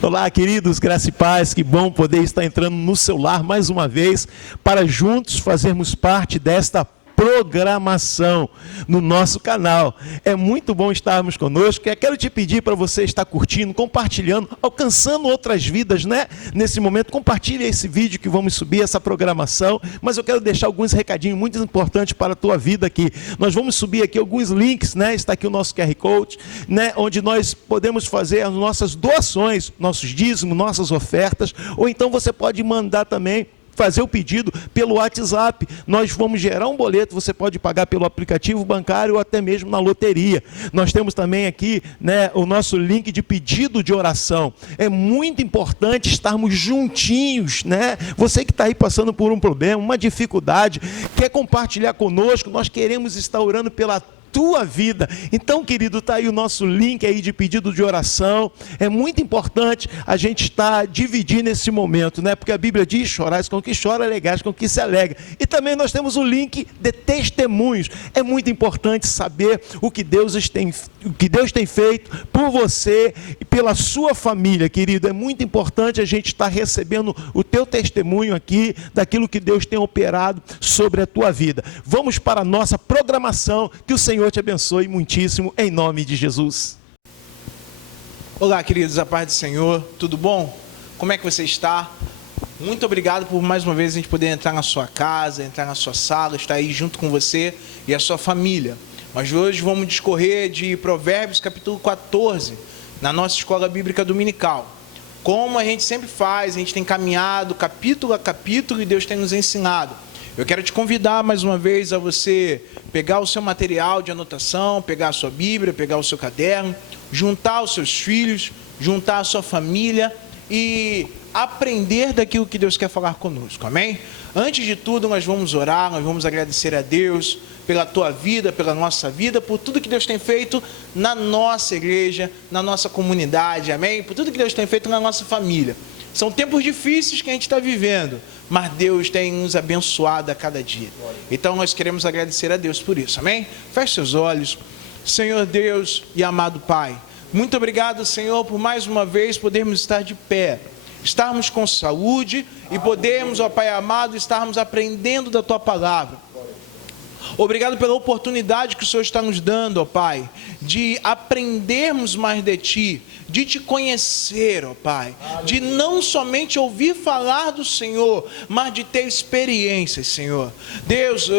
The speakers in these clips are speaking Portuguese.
Olá, queridos, graça e paz, que bom poder estar entrando no seu lar mais uma vez, para juntos fazermos parte desta programação no nosso canal. É muito bom estarmos conosco. Eu quero te pedir para você estar curtindo, compartilhando, alcançando outras vidas, né? Nesse momento, compartilhe esse vídeo que vamos subir, essa programação, mas eu quero deixar alguns recadinhos muito importantes para a tua vida aqui. Nós vamos subir aqui alguns links, né? Está aqui o nosso QR Code, né? Onde nós podemos fazer as nossas doações, nossos dízimos, nossas ofertas, ou então você pode mandar também, fazer o pedido pelo WhatsApp. Nós vamos gerar um boleto, você pode pagar pelo aplicativo bancário ou até mesmo na loteria. Nós temos também aqui, né, o nosso link de pedido de oração. É muito importante estarmos juntinhos, né? Você que está aí passando por um problema, uma dificuldade, quer compartilhar conosco, nós queremos estar orando pela tua vida. Então, querido, está aí o nosso link aí de pedido de oração. É muito importante a gente estar dividindo esse momento, né? Porque a Bíblia diz: chorais com o que chora, alegais com o que se alegra. E também nós temos o link de testemunhos. É muito importante saber o que Deus tem feito por você e pela sua família, querido. É muito importante a gente estar recebendo o teu testemunho aqui, daquilo que Deus tem operado sobre a tua vida. Vamos para a nossa programação, que o Senhor te abençoe muitíssimo, em nome de Jesus. Olá, queridos, a paz do Senhor, tudo bom? Como é que você está? Muito obrigado por mais uma vez a gente poder entrar na sua casa, entrar na sua sala, estar aí junto com você e a sua família. Mas hoje vamos discorrer de Provérbios capítulo 14, na nossa escola bíblica dominical. Como a gente sempre faz, a gente tem caminhado capítulo a capítulo e Deus tem nos ensinado. Eu quero te convidar mais uma vez a você pegar o seu material de anotação, pegar a sua Bíblia, pegar o seu caderno, juntar os seus filhos, juntar a sua família e aprender daquilo que Deus quer falar conosco, amém? Antes de tudo, nós vamos orar, nós vamos agradecer a Deus pela tua vida, pela nossa vida, por tudo que Deus tem feito na nossa igreja, na nossa comunidade, amém? Por tudo que Deus tem feito na nossa família. São tempos difíceis que a gente está vivendo, mas Deus tem nos abençoado a cada dia. Então nós queremos agradecer a Deus por isso, amém? Feche seus olhos. Senhor Deus e amado Pai, muito obrigado, Senhor, por mais uma vez podermos estar de pé, estarmos com saúde e podermos, ó Pai amado, estarmos aprendendo da Tua Palavra. Obrigado pela oportunidade que o Senhor está nos dando, ó Pai, de aprendermos mais de Ti, de Te conhecer, ó Pai, de não somente ouvir falar do Senhor, mas de ter experiências, Senhor. Deus,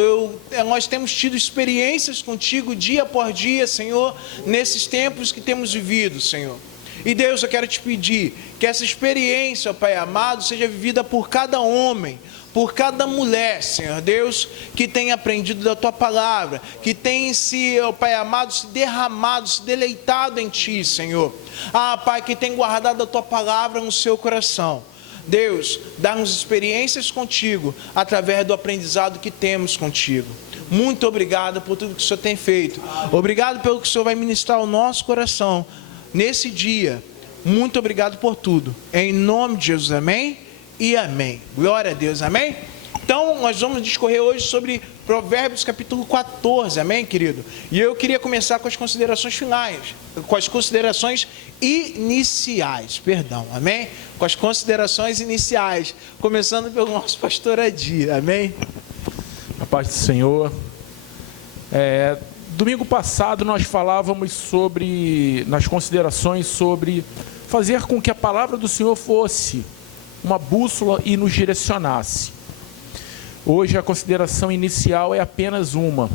nós temos tido experiências contigo dia após dia, Senhor, nesses tempos que temos vivido, Senhor. E Deus, eu quero te pedir que essa experiência, ó Pai amado, seja vivida por cada homem, por cada mulher, Senhor Deus, que tem aprendido da Tua Palavra, que tem se, ó Pai amado, se derramado, se deleitado em Ti, Senhor. Ah, Pai, que tem guardado a Tua Palavra no seu coração. Deus, dá-nos experiências contigo, através do aprendizado que temos contigo. Muito obrigado por tudo que o Senhor tem feito. Obrigado pelo que o Senhor vai ministrar ao nosso coração nesse dia. Muito obrigado por tudo. Em nome de Jesus, amém? E amém. Glória a Deus, amém? Então, nós vamos discorrer hoje sobre Provérbios capítulo 14, amém, querido? E eu queria começar com as considerações finais, com as considerações iniciais, perdão, amém? Com as considerações iniciais, começando pelo nosso pastor Adi, amém? A paz do Senhor. Domingo passado nós falávamos nas considerações sobre fazer com que a palavra do Senhor fosse uma bússola e nos direcionasse. Hoje a consideração inicial é apenas uma: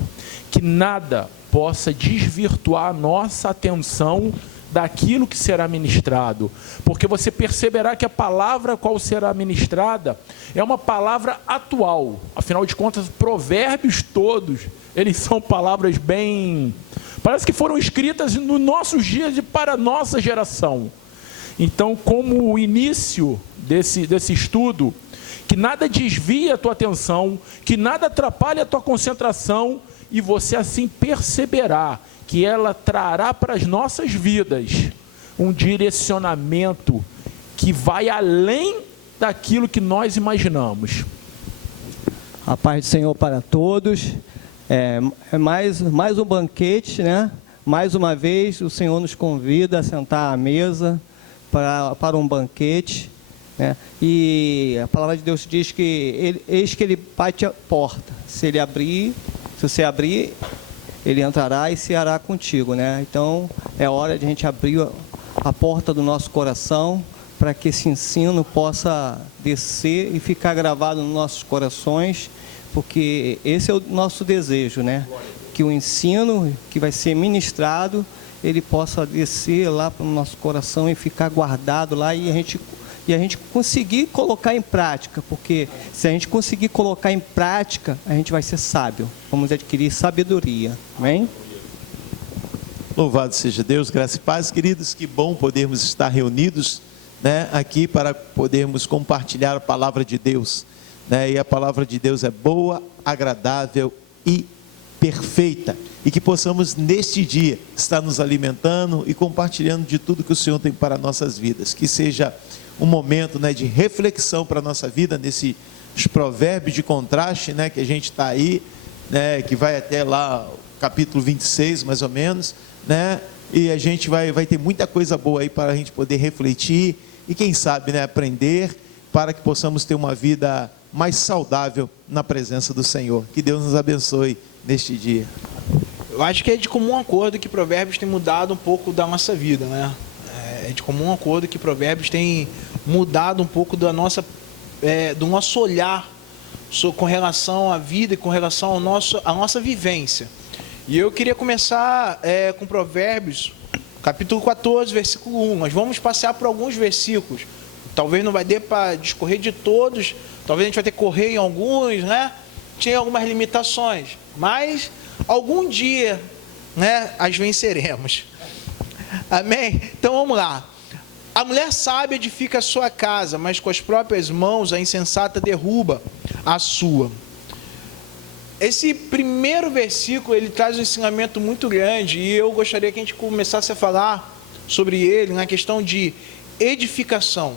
que nada possa desvirtuar a nossa atenção daquilo que será ministrado, porque você perceberá que a palavra qual será ministrada é uma palavra atual. Afinal de contas, provérbios todos, eles são palavras parece que foram escritas nos nossos dias e para a nossa geração. Então, como o início desse estudo, que nada desvie a tua atenção, que nada atrapalhe a tua concentração, e você assim perceberá que ela trará para as nossas vidas um direcionamento que vai além daquilo que nós imaginamos. A paz do Senhor para todos. Mais um banquete, né? Mais uma vez o Senhor nos convida a sentar à mesa para um banquete, né? E a palavra de Deus diz que eis que ele bate a porta. Se você abrir, ele entrará e ceará contigo, né? Então é hora de a gente abrir a porta do nosso coração para que esse ensino possa descer e ficar gravado nos nossos corações, porque esse é o nosso desejo, né? Que o ensino que vai ser ministrado, ele possa descer lá para o nosso coração e ficar guardado lá e a gente conseguir colocar em prática, porque se a gente conseguir colocar em prática, a gente vai ser sábio, vamos adquirir sabedoria, amém? Louvado seja Deus, graça e paz, queridos, que bom podermos estar reunidos, né, aqui para podermos compartilhar a palavra de Deus, né, e a palavra de Deus é boa, agradável e perfeita, e que possamos neste dia estar nos alimentando e compartilhando de tudo que o Senhor tem para nossas vidas, que seja um momento, né, de reflexão para a nossa vida, nesses provérbios de contraste, né, que a gente está aí, né, que vai até lá o capítulo 26 mais ou menos, né, e a gente vai ter muita coisa boa aí para a gente poder refletir e quem sabe, né, aprender para que possamos ter uma vida mais saudável na presença do Senhor. Que Deus nos abençoe neste dia. Eu acho que é de comum acordo que Provérbios tem mudado um pouco da nossa vida, né? É de comum acordo que Provérbios tem mudado um pouco da nossa, do nosso olhar com relação à vida e com relação à nossa vivência. E eu queria começar com Provérbios, capítulo 14, versículo 1. Nós vamos passear por alguns versículos. Talvez não vai dar para discorrer de todos, talvez a gente vai ter que correr em alguns, né? Tinha algumas limitações, mas algum dia, né, as venceremos. Amém? Então vamos lá. A mulher sábia edifica a sua casa, mas com as próprias mãos a insensata derruba a sua. Esse primeiro versículo, ele traz um ensinamento muito grande, e eu gostaria que a gente começasse a falar sobre ele na questão de edificação.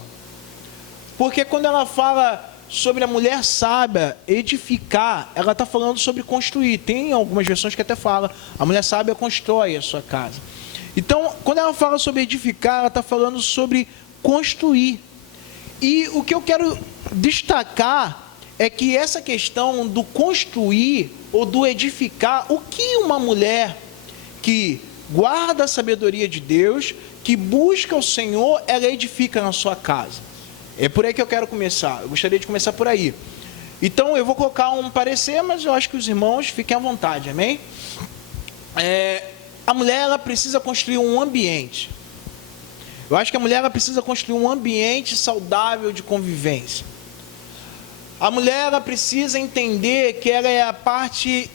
Porque quando ela fala sobre a mulher sábia edificar, ela está falando sobre construir. Tem algumas versões que até fala, a mulher sábia constrói a sua casa. Então, quando ela fala sobre edificar, ela está falando sobre construir. E o que eu quero destacar é que essa questão do construir ou do edificar, o que uma mulher que guarda a sabedoria de Deus, que busca o Senhor, ela edifica na sua casa. É por aí que eu quero começar. Eu gostaria de começar por aí. Então, eu vou colocar um parecer, mas eu acho que os irmãos fiquem à vontade, amém? A mulher, ela precisa construir um ambiente. Eu acho que a mulher, ela precisa construir um ambiente saudável de convivência. A mulher, ela precisa entender que ela é a parte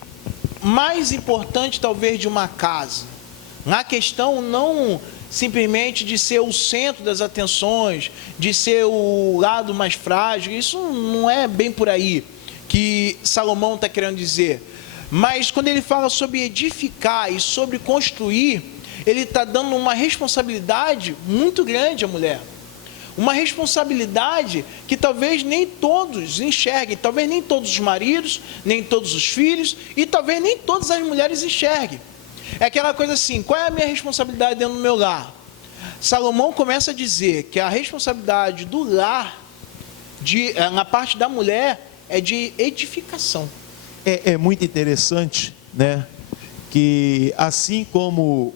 mais importante, talvez, de uma casa. Na questão não simplesmente de ser o centro das atenções, de ser o lado mais frágil, isso não é bem por aí que Salomão está querendo dizer. Mas quando ele fala sobre edificar e sobre construir, ele está dando uma responsabilidade muito grande à mulher. Uma responsabilidade que talvez nem todos enxerguem, talvez nem todos os maridos, nem todos os filhos, e talvez nem todas as mulheres enxerguem. É aquela coisa assim, qual é a minha responsabilidade dentro do meu lar? Salomão começa a dizer que a responsabilidade do lar, na parte da mulher, é de edificação. É muito interessante, né, que assim como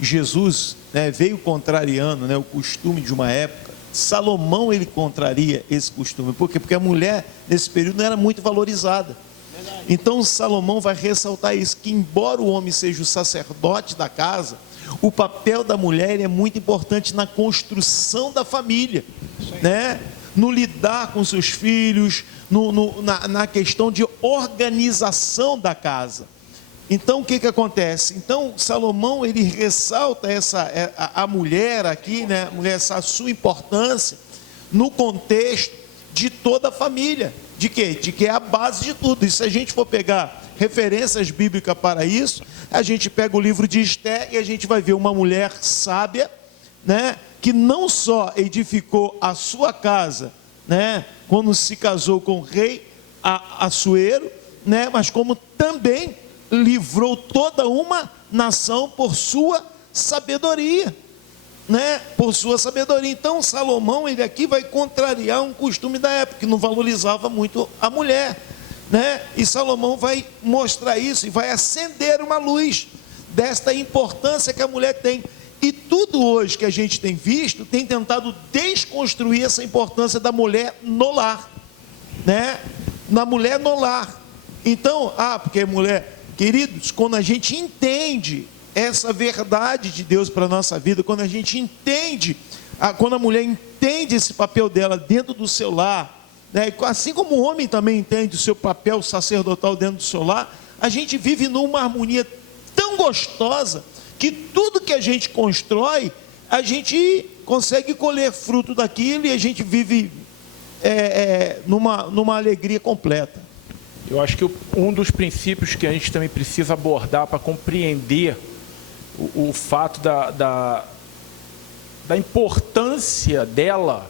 Jesus, né, veio contrariando, né, o costume de uma época, Salomão ele contraria esse costume. Por quê? Porque a mulher nesse período não era muito valorizada. Então Salomão vai ressaltar isso, que embora o homem seja o sacerdote da casa, o papel da mulher é muito importante na construção da família, né? No lidar com seus filhos, na questão de organização da casa. Então o que acontece? Então Salomão ele ressalta a mulher aqui, né? A mulher, essa sua importância no contexto de toda a família. De quê? De que é a base de tudo. E se a gente for pegar referências bíblicas para isso, a gente pega o livro de Esté e a gente vai ver uma mulher sábia, né, que não só edificou a sua casa, né, quando se casou com o rei Assuero, né, mas como também livrou toda uma nação por sua sabedoria. né, por sua sabedoria. Então Salomão, ele aqui vai contrariar um costume da época, que não valorizava muito a mulher, né? E Salomão vai mostrar isso e vai acender uma luz desta importância que a mulher tem. E tudo hoje que a gente tem visto tem tentado desconstruir essa importância da mulher no lar, né? Na mulher no lar. Então, porque mulher, queridos, quando a gente entende essa verdade de Deus para a nossa vida, quando a gente entende, quando a mulher entende esse papel dela dentro do seu lar, né? Assim como o homem também entende o seu papel sacerdotal dentro do seu lar, a gente vive numa harmonia tão gostosa, que tudo que a gente constrói, a gente consegue colher fruto daquilo e a gente vive numa alegria completa. Eu acho que um dos princípios que a gente também precisa abordar para compreender o fato da importância dela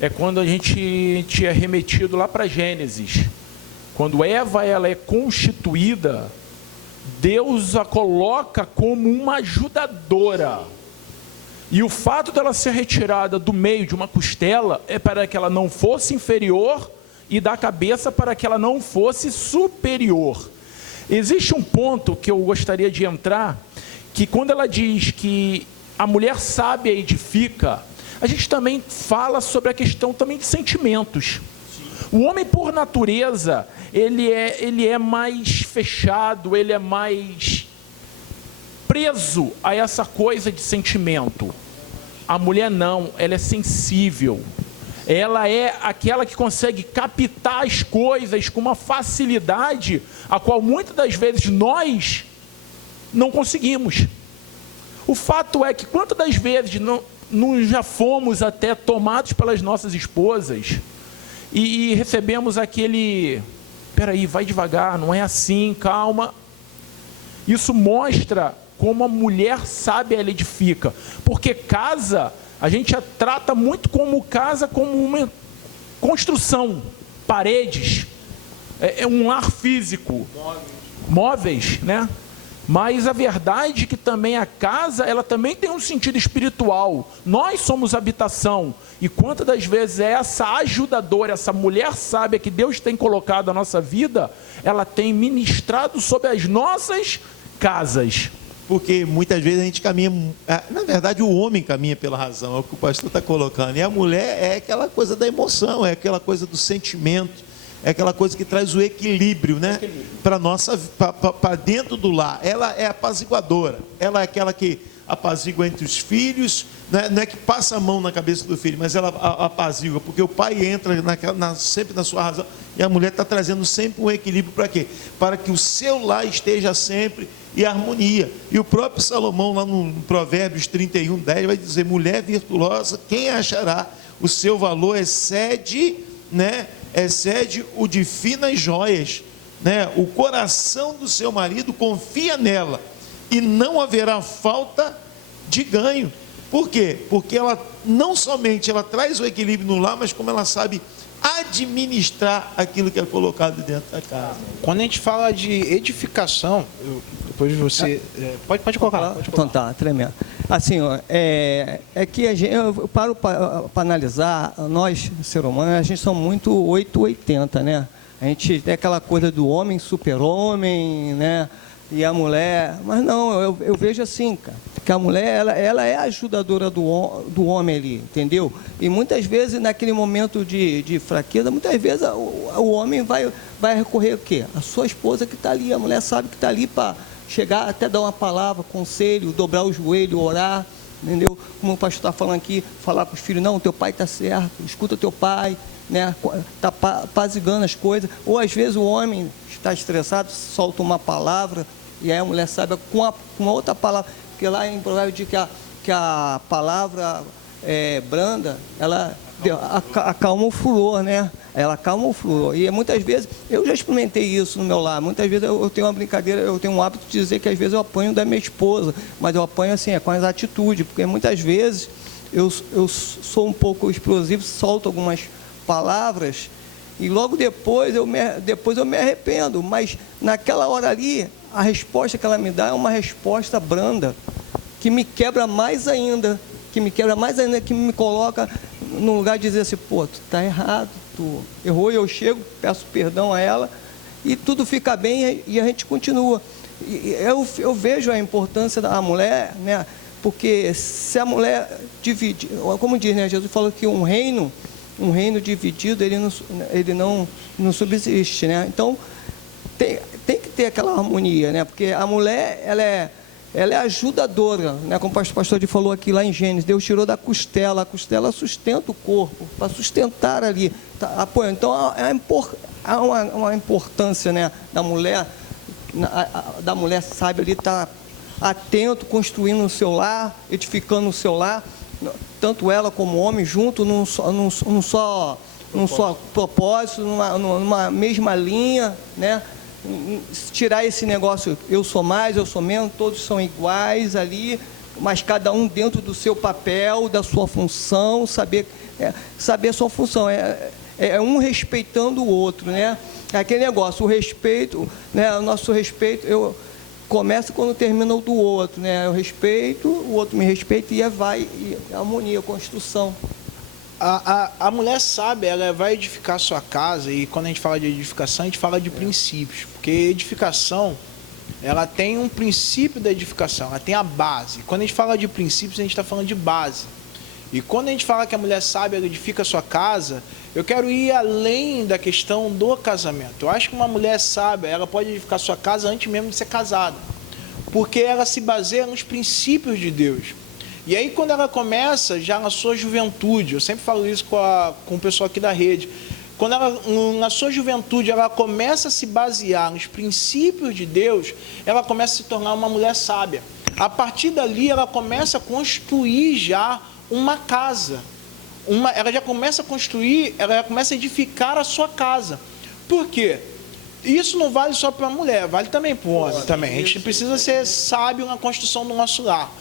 é quando a gente é remetido lá para Gênesis. Quando Eva ela é constituída, Deus a coloca como uma ajudadora. E o fato dela ser retirada do meio de uma costela é para que ela não fosse inferior e da cabeça para que ela não fosse superior. Existe um ponto que eu gostaria de entrar, que quando ela diz que a mulher sábia edifica, a gente também fala sobre a questão também de sentimentos. O homem, por natureza, ele é mais fechado, ele é mais preso a essa coisa de sentimento. A mulher não, ela é sensível. Ela é aquela que consegue captar as coisas com uma facilidade, a qual muitas das vezes nós não conseguimos. O fato é que quantas das vezes não já fomos até tomados pelas nossas esposas e recebemos aquele, peraí, vai devagar, não é assim, calma. Isso mostra como a mulher sábia ela edifica, porque casa, a gente a trata muito como casa, como uma construção, paredes, é um lar físico, móveis, né? Mas a verdade é que também a casa, ela também tem um sentido espiritual. Nós somos habitação. E quantas das vezes essa ajudadora, essa mulher sábia que Deus tem colocado na nossa vida, ela tem ministrado sobre as nossas casas. Porque muitas vezes a gente caminha, na verdade o homem caminha pela razão, é o que o pastor está colocando. E a mulher é aquela coisa da emoção, é aquela coisa do sentimento. É aquela coisa que traz o equilíbrio, né? Para dentro do lar. Ela é apaziguadora. Ela é aquela que apazigua entre os filhos. Não é que passa a mão na cabeça do filho, mas ela apazigua, porque o pai entra sempre na sua razão. E a mulher está trazendo sempre um equilíbrio para quê? Para que o seu lar esteja sempre em harmonia. E o próprio Salomão, lá no Provérbios 31:10, vai dizer: mulher virtuosa, quem achará? O seu valor excede o de finas joias, né? O coração do seu marido confia nela e não haverá falta de ganho. Por quê? Porque ela não somente ela traz o equilíbrio no lar, mas como ela sabe administrar aquilo que é colocado dentro da casa. Quando a gente fala de edificação, depois você pode colocar lá. Então tá, tremendo. Assim, é que eu paro para analisar, nós, ser humano, a gente somos muito 880, né? A gente tem aquela coisa do homem, super-homem, né? E a mulher, mas não, eu vejo assim, cara, que a mulher, ela é a ajudadora do homem ali, entendeu? E muitas vezes, naquele momento de fraqueza, muitas vezes o homem vai recorrer o quê? A sua esposa que está ali, a mulher sabe que está ali para chegar, até dar uma palavra, conselho, dobrar o joelho, orar, entendeu? Como o pastor está falando aqui, falar para os filhos: não, teu pai está certo, escuta teu pai, né? Está apaziguando as coisas. Ou às vezes o homem está estressado, solta uma palavra, e aí a mulher sabe com uma outra palavra, porque lá em Provérbios diz que a palavra branda, ela acalma o furor, né? Ela acalma o furor. E muitas vezes, eu já experimentei isso no meu lar. Muitas vezes eu tenho uma brincadeira, eu tenho um hábito de dizer que às vezes eu apanho da minha esposa, mas eu apanho assim, com as atitudes, porque muitas vezes eu sou um pouco explosivo, solto algumas palavras e logo depois eu me arrependo, mas naquela hora ali, a resposta que ela me dá é uma resposta branda, que me quebra mais ainda, que me quebra mais ainda, que me coloca no lugar de dizer assim, pô, tu tá errado, tu errou, e eu chego, peço perdão a ela, e tudo fica bem e a gente continua. E eu vejo a importância da mulher, né? Porque se a mulher divide, como diz, né? Jesus falou que um reino dividido, ele não subsiste, né? Então, tem que ter aquela harmonia, né? Porque a mulher, ela é ajudadora, né? Como o pastor falou aqui lá em Gênesis, Deus tirou da costela, a costela sustenta o corpo, para sustentar ali, apoio. Então, há uma importância, né, da mulher sábia ali estar atento, construindo o seu lar, edificando o seu lar, tanto ela como o homem junto num só propósito, numa mesma linha, né? Tirar esse negócio, eu sou mais, eu sou menos, todos são iguais ali, mas cada um dentro do seu papel, da sua função, saber a sua função, é um respeitando o outro, né? É aquele negócio, o respeito, né? O nosso respeito, começa quando termina o do outro, né? Eu respeito, o outro me respeita e harmonia, construção. A mulher sábia, ela vai edificar a sua casa, e quando a gente fala de edificação, a gente fala de princípios, porque edificação, ela tem um princípio da edificação, ela tem a base. Quando a gente fala de princípios, a gente está falando de base. E quando a gente fala que a mulher sábia edifica a sua casa, eu quero ir além da questão do casamento. Eu acho que uma mulher sábia, ela pode edificar a sua casa antes mesmo de ser casada, porque ela se baseia nos princípios de Deus. E aí, quando ela começa, já na sua juventude, eu sempre falo isso com o pessoal aqui da rede, quando ela, na sua juventude, ela começa a se basear nos princípios de Deus, ela começa a se tornar uma mulher sábia. A partir dali, ela começa a construir já uma casa. Ela já começa a construir, ela já começa a edificar a sua casa. Por quê? Isso não vale só para a mulher, vale também para o homem. Também. A gente precisa ser sábio na construção do nosso lar.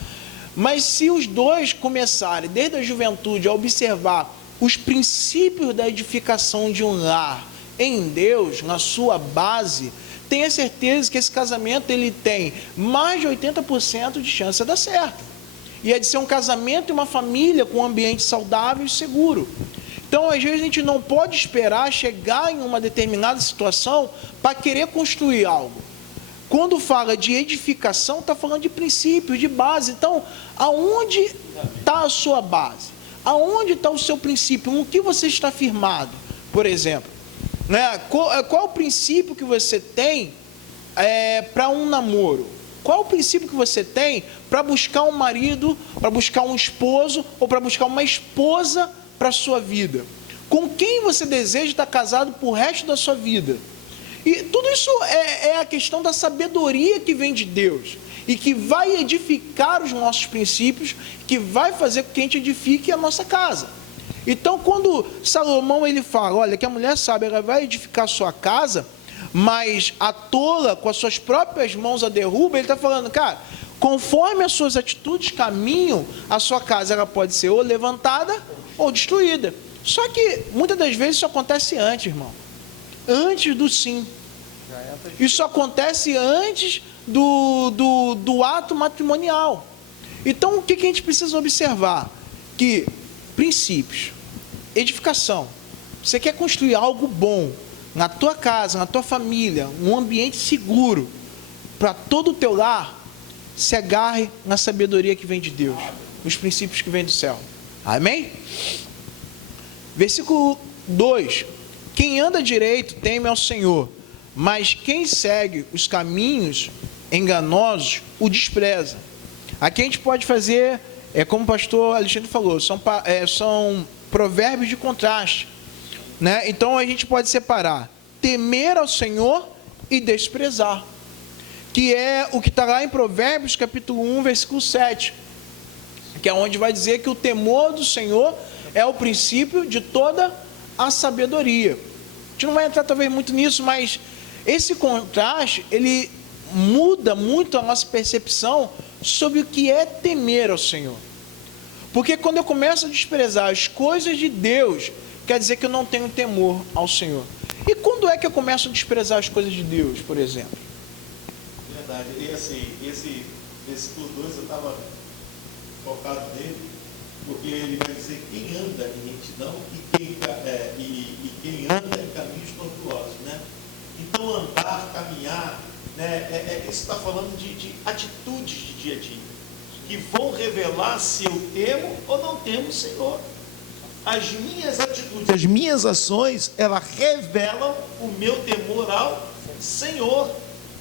Mas se os dois começarem, desde a juventude, a observar os princípios da edificação de um lar em Deus, na sua base, tenha certeza que esse casamento ele tem mais de 80% de chance de dar certo. E é de ser um casamento e uma família com um ambiente saudável e seguro. Então, às vezes, a gente não pode esperar chegar em uma determinada situação para querer construir algo. Quando fala de edificação, está falando de princípios, de base. Então, aonde está a sua base? Aonde está o seu princípio? No que você está firmado, por exemplo? Né? Qual o princípio que você tem para um namoro? Qual o princípio que você tem para buscar um marido, para buscar um esposo ou para buscar uma esposa para a sua vida? Com quem você deseja estar casado por resto da sua vida? E tudo isso é a questão da sabedoria que vem de Deus e que vai edificar os nossos princípios, que vai fazer com que a gente edifique a nossa casa. Então, quando Salomão ele fala, olha, que a mulher sábia ela vai edificar a sua casa, mas a tola com as suas próprias mãos a derruba, ele está falando, cara, conforme as suas atitudes caminham, a sua casa ela pode ser ou levantada ou destruída. Só que muitas das vezes isso acontece antes, irmão. Antes do sim. Isso acontece antes do ato matrimonial. Então, o que a gente precisa observar? Que princípios, edificação. Você quer construir algo bom na tua casa, na tua família, um ambiente seguro para todo o teu lar, se agarre na sabedoria que vem de Deus, nos princípios que vem do céu. Amém? Versículo 2. Quem anda direito teme ao Senhor, mas quem segue os caminhos enganosos o despreza. Aqui a gente pode fazer, como o pastor Alexandre falou, são provérbios de contraste, né? Então a gente pode separar temer ao Senhor e desprezar, que é o que está lá em Provérbios capítulo 1, versículo 7, que é onde vai dizer que o temor do Senhor é o princípio de toda a sabedoria. A gente não vai entrar talvez muito nisso, mas esse contraste, ele muda muito a nossa percepção sobre o que é temer ao Senhor. Porque quando eu começo a desprezar as coisas de Deus, quer dizer que eu não tenho temor ao Senhor. E quando é que eu começo a desprezar as coisas de Deus, por exemplo? Verdade. E assim, esse versículo 2 eu estava focado nele, porque ele vai dizer quem anda em retidão e quem anda em caminhos tortuosos, né? Então, andar, caminhar, né, isso está falando de atitudes de dia a dia, que vão revelar se eu temo ou não temo o Senhor. As minhas atitudes, as minhas ações, elas revelam o meu temor ao Senhor,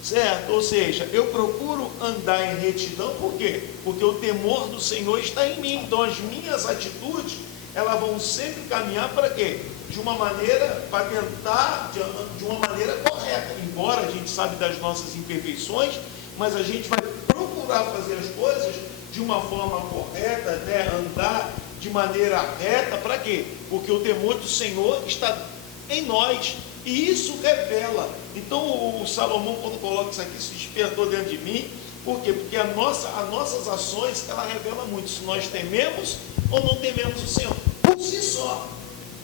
certo? Ou seja, eu procuro andar em retidão, por quê? Porque o temor do Senhor está em mim. Então, as minhas atitudes, elas vão sempre caminhar para quê? De uma maneira, para tentar, de uma maneira correta. Embora a gente sabe das nossas imperfeições, mas a gente vai procurar fazer as coisas de uma forma correta, né? Andar de maneira reta, para quê? Porque o temor do Senhor está em nós, e isso revela. Então, o Salomão, quando coloca isso aqui, se despertou dentro de mim. Por quê? Porque as nossas ações, ela revela muito se nós tememos ou não tememos o Senhor, por si só.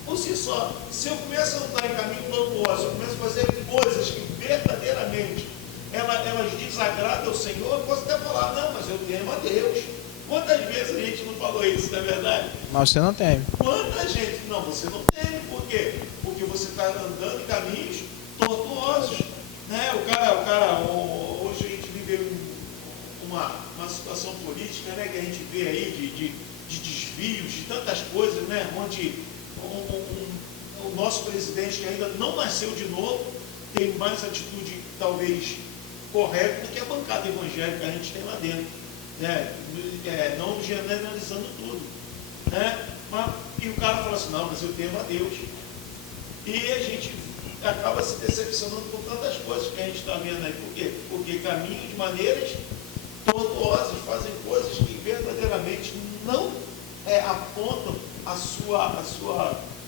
Por si só. Se eu começo a andar em caminho tortuoso, eu começo a fazer coisas que verdadeiramente elas desagradam ao Senhor, eu posso até falar, não, mas eu temo a Deus. Quantas vezes a gente não falou isso, não é verdade? Mas você não teme. Quanta gente, não, você não teme, por quê? Porque você está andando em caminhos tortuosos, né? Hoje a gente vive uma situação política, né, que a gente vê aí de desvios, de tantas coisas, né, onde o nosso presidente, que ainda não nasceu de novo, tem mais atitude, talvez, correta do que a bancada evangélica que a gente tem lá dentro, né? Não generalizando tudo, né? E o cara fala assim, não, mas eu temo a Deus. E a gente acaba se decepcionando com tantas coisas que a gente está vendo aí. Por quê? Porque caminham de maneiras tortuosas, fazem coisas que verdadeiramente não apontam a sua,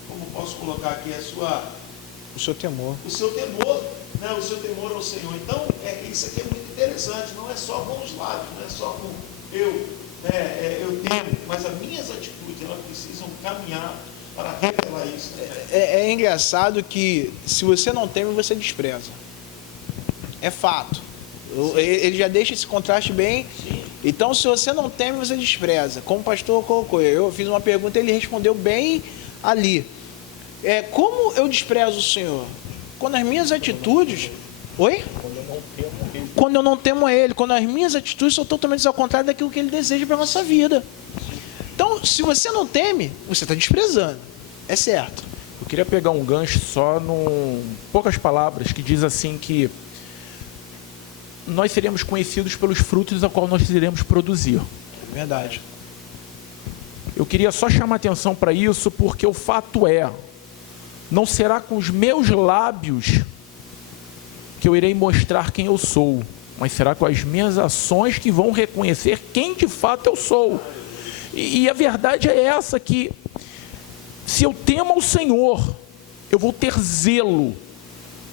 como posso colocar aqui, O seu temor. o seu temor, né? O seu temor ao Senhor. Então, isso aqui é muito interessante, não é só com os lábios, não é só com eu temo, mas as minhas atitudes, elas precisam caminhar para revelar isso. É engraçado que se você não teme, você despreza. É fato. Ele já deixa esse contraste bem. Sim. Então, se você não teme, você despreza. Como o pastor colocou, eu fiz uma pergunta e ele respondeu bem ali. Como eu desprezo o Senhor? Quando as minhas atitudes... Oi? Quando eu não temo a Ele. Quando as minhas atitudes são totalmente ao contrário daquilo que Ele deseja para a nossa vida. Então, se você não teme, você está desprezando. É certo. Eu queria pegar um gancho só poucas palavras, que diz assim que nós seremos conhecidos pelos frutos a qual nós iremos produzir. Verdade. Eu queria só chamar atenção para isso, porque o fato não será com os meus lábios que eu irei mostrar quem eu sou, mas será com as minhas ações que vão reconhecer quem de fato eu sou. E a verdade é essa, que se eu temo ao Senhor, eu vou ter zelo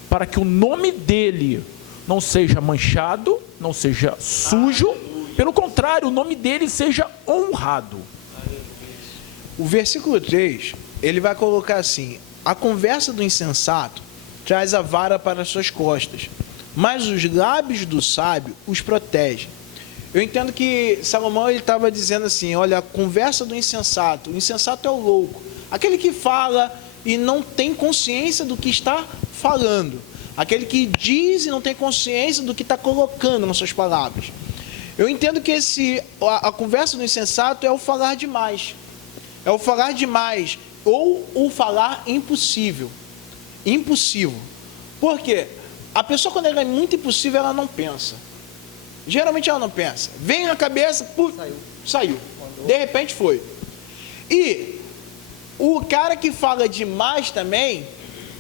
para que o nome dEle não seja manchado, não seja sujo, pelo contrário, o nome dEle seja honrado. O versículo 3, ele vai colocar assim: a conversa do insensato traz a vara para as suas costas, mas os lábios do sábio os protegem. Eu entendo que Salomão estava dizendo assim, olha, a conversa do insensato, o insensato é o louco, aquele que fala e não tem consciência do que está falando, aquele que diz e não tem consciência do que está colocando nas suas palavras. Eu entendo que a conversa do insensato é o falar demais, ou o falar impossível. Impossível. Por quê? A pessoa, quando ela é muito impossível, ela não pensa. Geralmente ela não pensa. Vem na cabeça, saiu. De repente foi. E o cara que fala demais também,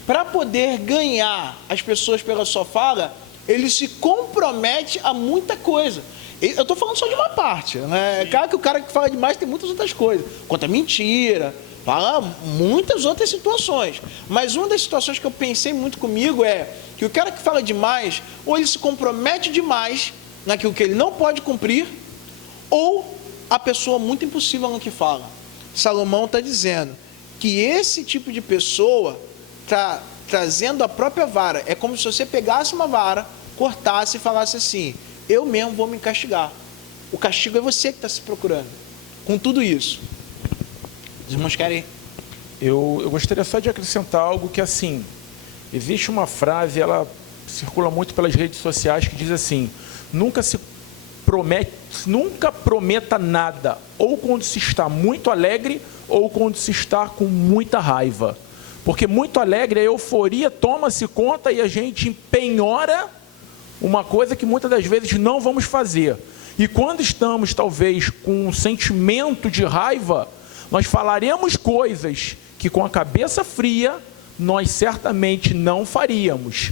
para poder ganhar as pessoas pela sua fala, ele se compromete a muita coisa. Eu estou falando só de uma parte, né? Claro que o cara que fala demais tem muitas outras coisas. Conta mentira, fala muitas outras situações. Mas uma das situações que eu pensei muito comigo é que o cara que fala demais, ou ele se compromete demais naquilo que ele não pode cumprir, ou a pessoa muito impossível no que fala. Salomão está dizendo que esse tipo de pessoa está trazendo a própria vara. É como se você pegasse uma vara, cortasse e falasse assim: eu mesmo vou me castigar. O castigo é você que está se procurando. Com tudo isso. Os irmãos querem? Eu gostaria só de acrescentar algo que, assim, existe uma frase, ela circula muito pelas redes sociais, que diz assim: nunca prometa nada, ou quando se está muito alegre, ou quando se está com muita raiva. Porque muito alegre, a euforia toma-se conta e a gente penhora uma coisa que muitas das vezes não vamos fazer. E quando estamos, talvez, com um sentimento de raiva, nós falaremos coisas que com a cabeça fria, nós certamente não faríamos.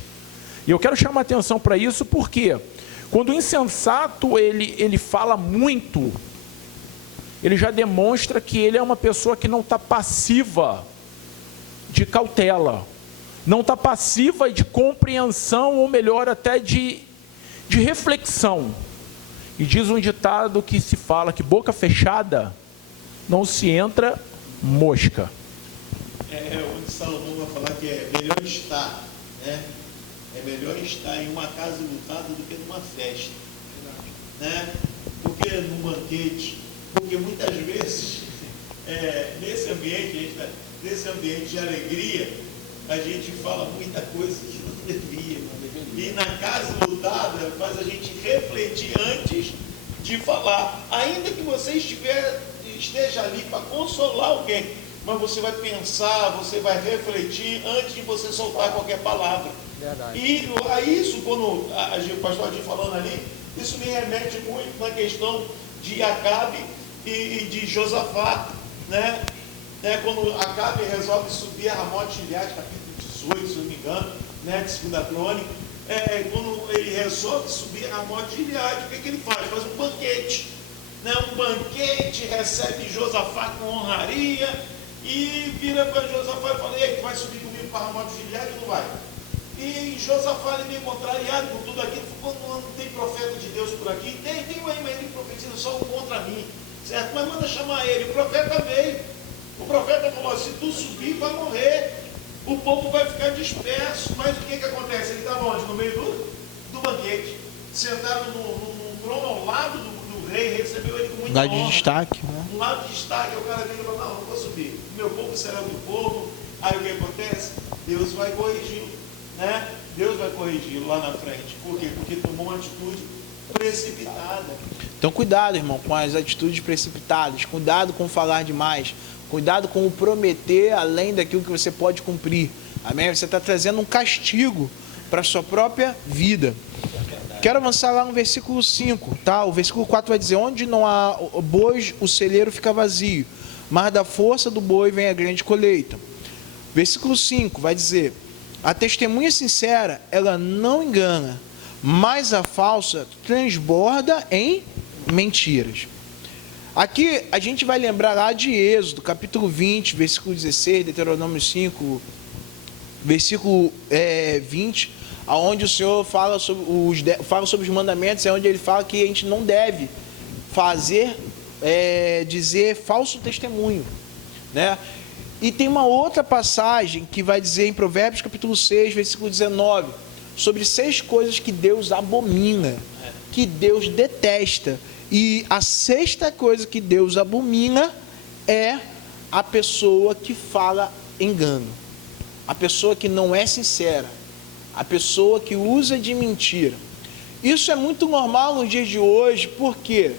E eu quero chamar a atenção para isso porque, quando o insensato ele fala muito, ele já demonstra que ele é uma pessoa que não está passiva de cautela, não está passiva de compreensão, ou melhor, até de reflexão. E diz um ditado que se fala que boca fechada não se entra mosca. Onde Salomão vai falar que é melhor estar, né? É melhor estar em uma casa lutada do que numa festa, né? Do que num banquete, porque muitas vezes nesse ambiente de alegria, a gente fala muita coisa que não devia. E na casa lutada faz a gente refletir antes de falar. Ainda que você esteja ali para consolar alguém, mas você vai pensar, você vai refletir antes de você soltar qualquer palavra. Verdade. E a isso, quando o pastor Adil falando ali, isso me remete muito na questão de Acabe e de Josafá, né? Quando Acabe resolve subir a Ramote Gileade, capítulo 18, se eu não me engano, né, de 2 Crônica, quando ele resolve subir a Ramote Gileade, o que ele faz? Faz um banquete, né? Um banquete, recebe Josafá com honraria e vira para Josafá e fala: ei, tu vai subir comigo para a Ramote Gileade ou não vai? E Josafá, ele meio contrariado com tudo aquilo, não tem profeta de Deus por aqui, tem aí, mas ele profetiza só contra mim, certo? Mas manda chamar ele. O profeta veio, o profeta falou: se tu subir, vai morrer, o povo vai ficar disperso. Mas o que acontece? Ele estava onde? No meio do banquete, sentado num trono ao lado do rei, recebeu ele com muita honra. Lado de destaque, né? Um lado de destaque. O cara veio e falou: não vou subir, o meu povo será do povo. Aí o que acontece? Deus vai corrigi-lo, né? Deus vai corrigi-lo lá na frente. Por quê? Porque tomou uma atitude precipitada. Então cuidado, irmão, com as atitudes precipitadas, cuidado com falar demais, cuidado com o prometer além daquilo que você pode cumprir. Amém? Você está trazendo um castigo para a sua própria vida. Quero avançar lá no versículo 5, tá? O versículo 4 vai dizer: onde não há bois, o celeiro fica vazio, mas da força do boi vem a grande colheita. Versículo 5 vai dizer: a testemunha sincera, ela não engana, mas a falsa transborda em mentiras. Aqui a gente vai lembrar lá de Êxodo, capítulo 20, versículo 16, Deuteronômio 5, versículo 20, onde o Senhor fala sobre os mandamentos, é onde ele fala que a gente não deve dizer falso testemunho, né? E tem uma outra passagem que vai dizer em Provérbios capítulo 6, versículo 19, sobre 6 coisas que Deus abomina, que Deus detesta. E a 6ª coisa que Deus abomina é a pessoa que fala engano, a pessoa que não é sincera, a pessoa que usa de mentira. Isso é muito normal nos dias de hoje, porque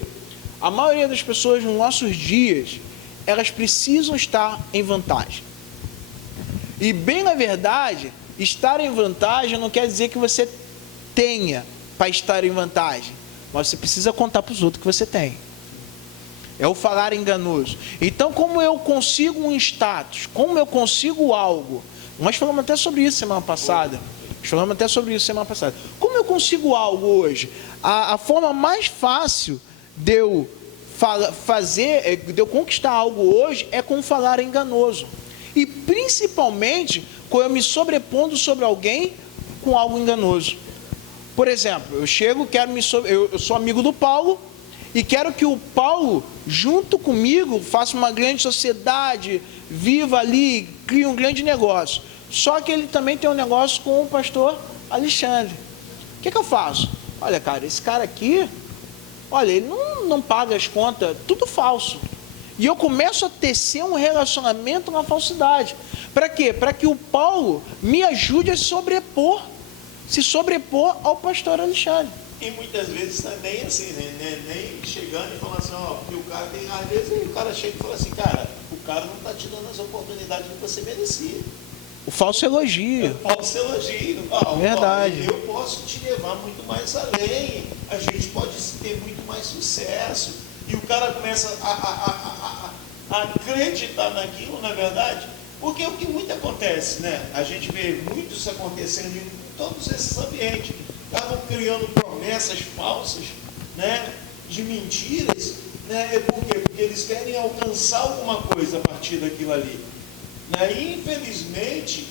a maioria das pessoas nos nossos dias, elas precisam estar em vantagem. E bem na verdade, estar em vantagem não quer dizer que você tenha para estar em vantagem, mas você precisa contar para os outros que você tem. É o falar enganoso. Então, como eu consigo um status, como eu consigo algo, nós falamos até sobre isso semana passada. Como eu consigo algo hoje? A forma mais fácil de eu conquistar algo hoje é com falar enganoso. E principalmente quando eu me sobrepondo sobre alguém com algo enganoso. Por exemplo, eu sou amigo do Paulo e quero que o Paulo, junto comigo, faça uma grande sociedade, viva ali, crie um grande negócio. Só que ele também tem um negócio com o pastor Alexandre. O que eu faço? Olha, cara, esse cara aqui, olha, ele não paga as contas, tudo falso. E eu começo a tecer um relacionamento na falsidade. Para quê? Para que o Paulo me ajude a se sobrepor ao pastor Alexandre. E muitas vezes também assim, né? Nem chegando e falando assim, ó, porque o cara tem, às vezes o cara chega e fala assim, cara, o cara não está te dando as oportunidades que você merecia. O falso elogio. O falso elogio. Verdade. Eu posso te levar muito mais além, a gente pode ter muito mais sucesso. E o cara começa a acreditar naquilo, na verdade, porque é o que muito acontece, né? A gente vê muito isso acontecendo em todos esses ambientes. Estavam criando promessas falsas, né? De mentiras, né? Por quê? Porque eles querem alcançar alguma coisa a partir daquilo ali. Né? E, infelizmente,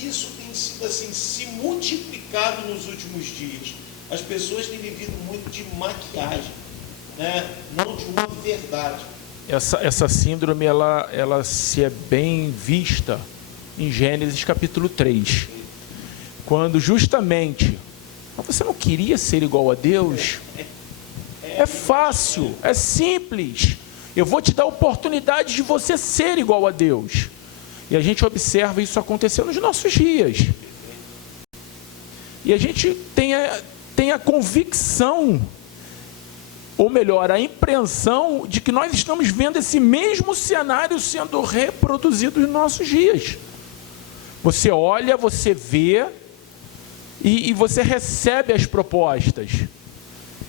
isso tem sido assim, se multiplicado nos últimos dias. As pessoas têm vivido muito de maquiagem, né? Não de uma verdade. Essa síndrome, ela se é bem vista em Gênesis capítulo 3. Quando justamente, você não queria ser igual a Deus? É fácil, é simples. Eu vou te dar a oportunidade de você ser igual a Deus. E a gente observa isso acontecer nos nossos dias. E a gente tem a convicção, ou melhor, a impressão de que nós estamos vendo esse mesmo cenário sendo reproduzido nos nossos dias. Você olha, você vê e você recebe as propostas.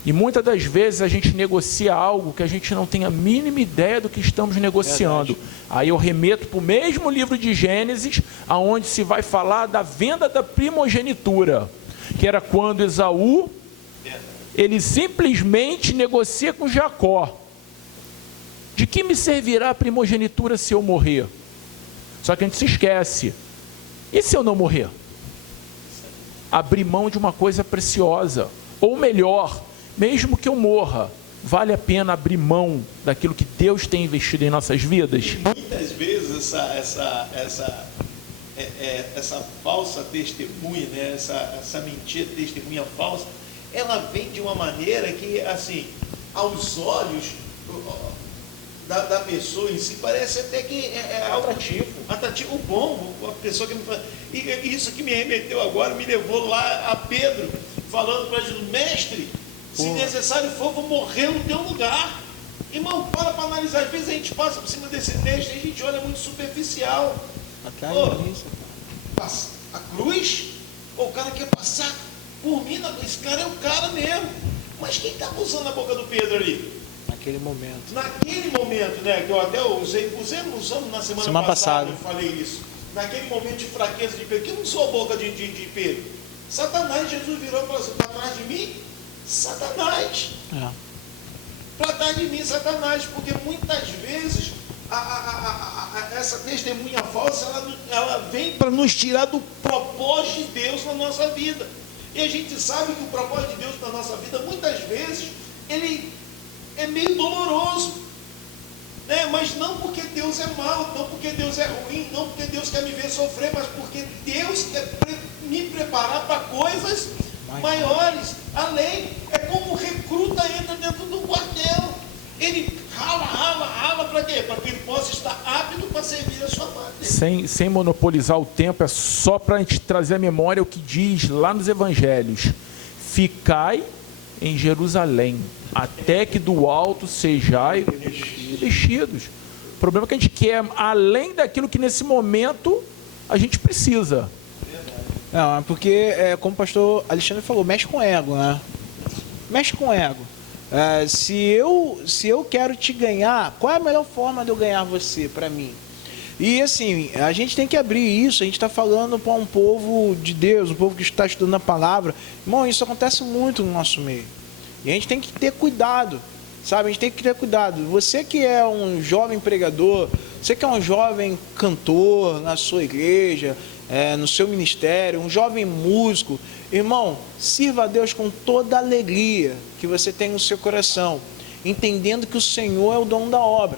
E muitas das vezes a gente negocia algo que a gente não tem a mínima ideia do que estamos negociando. Verdade. Aí eu remeto para o mesmo livro de Gênesis, aonde se vai falar da venda da primogenitura, que era quando Esaú, ele simplesmente negocia com Jacó. De que me servirá a primogenitura se eu morrer? Só que a gente se esquece. E se eu não morrer? Abrir mão de uma coisa preciosa. Ou melhor, mesmo que eu morra, vale a pena abrir mão daquilo que Deus tem investido em nossas vidas? Muitas vezes essa falsa testemunha, né? essa mentira, testemunha falsa, ela vem de uma maneira que, assim, aos olhos da pessoa em si, parece até que é atrativo, bom, a pessoa que me fala. E isso que me remeteu agora, me levou lá a Pedro, falando para Jesus, mestre, se necessário for, vou morrer no teu lugar. Irmão, para analisar. Às vezes a gente passa por cima desse texto e a gente olha muito superficial. A cruz, o cara quer passar por mim, esse cara é o cara mesmo. Mas quem está usando a boca do Pedro ali? Naquele momento, né? Que eu até usamos na semana passada, eu falei isso. Naquele momento de fraqueza de Pedro, quem não usou a boca de Pedro? Satanás. Jesus virou e falou assim, para trás de mim, Satanás. Para trás de mim, Satanás. Porque muitas vezes essa testemunha falsa, ela vem para nos tirar do propósito de Deus na nossa vida. E a gente sabe que o propósito de Deus na nossa vida, muitas vezes, ele é meio doloroso, né? Mas não porque Deus é mau, não porque Deus é ruim, não porque Deus quer me ver sofrer, mas porque Deus quer me preparar para coisas maiores, além. É como o recruta entra dentro do quartel, ele rala para quê? Para que ele possa estar apto para servir a sua pátria. Sem monopolizar o tempo, é só para a gente trazer à memória o que diz lá nos evangelhos: ficai em Jerusalém, até que do alto sejais vestidos. O problema é que a gente quer além daquilo que nesse momento a gente precisa. Não, é porque, como o pastor Alexandre falou, mexe com ego, né? Mexe com ego. Se eu quero te ganhar, qual é a melhor forma de eu ganhar você para mim? E assim, a gente tem que abrir isso. A gente está falando para um povo de Deus, um povo que está estudando a palavra. Irmão, isso acontece muito no nosso meio. E a gente tem que ter cuidado, sabe? A gente tem que ter cuidado. Você que é um jovem pregador, você que é um jovem cantor na sua igreja, no seu ministério, um jovem músico, irmão, sirva a Deus com toda a alegria que você tem no seu coração, entendendo que o Senhor é o dono da obra.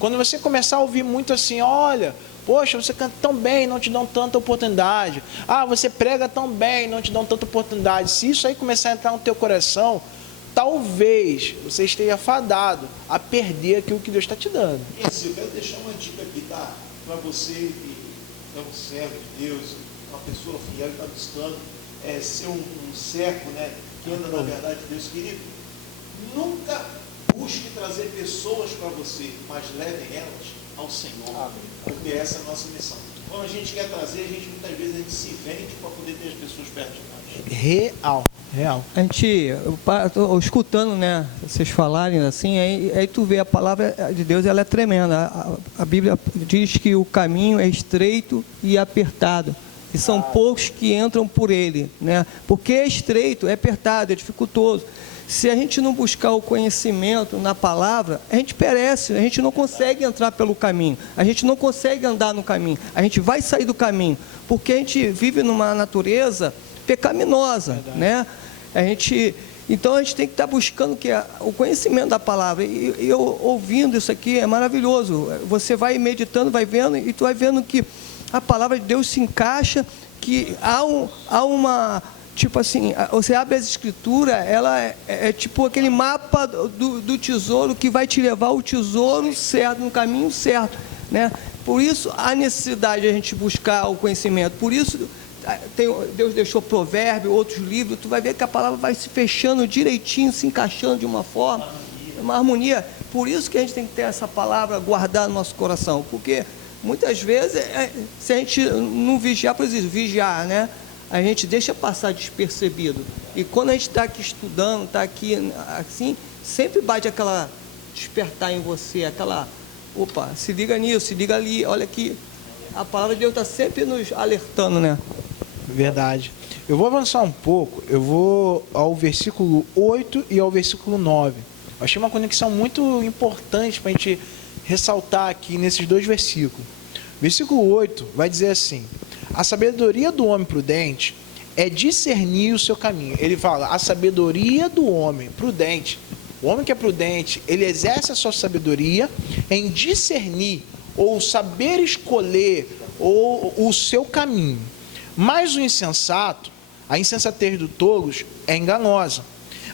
Quando você começar a ouvir muito assim, olha, poxa, você canta tão bem, não te dão tanta oportunidade. Você prega tão bem, não te dão tanta oportunidade. Se isso aí começar a entrar no teu coração, talvez você esteja fadado a perder aquilo que Deus está te dando. E assim, eu quero deixar uma dica aqui, tá? Para você que é um servo de Deus, uma pessoa fiel que está buscando ser um servo, né? Que anda na verdade de Deus, querido. Nunca busque trazer pessoas para você, mas levem elas ao Senhor. Porque essa é a nossa missão. Quando a gente quer trazer, muitas vezes a gente se vende para poder ter as pessoas perto de nós. Real. A gente, eu tô escutando, né, vocês falarem assim, aí tu vê a palavra de Deus, ela é tremenda. A Bíblia diz que o caminho é estreito e apertado, e são poucos que entram por ele, né? Porque é estreito, é apertado, é dificultoso. Se a gente não buscar o conhecimento na palavra, a gente perece, a gente não consegue entrar pelo caminho, a gente não consegue andar no caminho, a gente vai sair do caminho, porque a gente vive numa natureza pecaminosa, né? Então a gente tem que estar buscando o conhecimento da palavra. E eu ouvindo isso aqui é maravilhoso. Você vai meditando, vai vendo, e tu vai vendo que a palavra de Deus se encaixa, que há uma, tipo assim, você abre as escrituras, ela é tipo aquele mapa do tesouro que vai te levar ao tesouro certo, no caminho certo, né? Por isso a necessidade de a gente buscar o conhecimento. Por isso Deus deixou provérbio, outros livros, tu vai ver que a palavra vai se fechando direitinho, se encaixando de uma forma, uma harmonia. Por isso que a gente tem que ter essa palavra guardada no nosso coração, porque muitas vezes, se a gente não vigiar, por exemplo, vigiar, né? A gente deixa passar despercebido. E quando a gente está aqui estudando, está aqui assim, sempre bate aquela despertar em você, aquela, opa, se liga nisso, se liga ali, olha aqui. A palavra de Deus está sempre nos alertando, né? Verdade. Eu vou avançar um pouco, eu vou ao versículo 8 e ao versículo 9. Eu achei uma conexão muito importante para a gente ressaltar aqui nesses dois versículos. Versículo 8 vai dizer assim: a sabedoria do homem prudente é discernir o seu caminho. Ele fala, a sabedoria do homem prudente, o homem que é prudente, ele exerce a sua sabedoria em discernir, ou saber escolher o seu caminho. Mas o insensato, a insensatez do tolos é enganosa.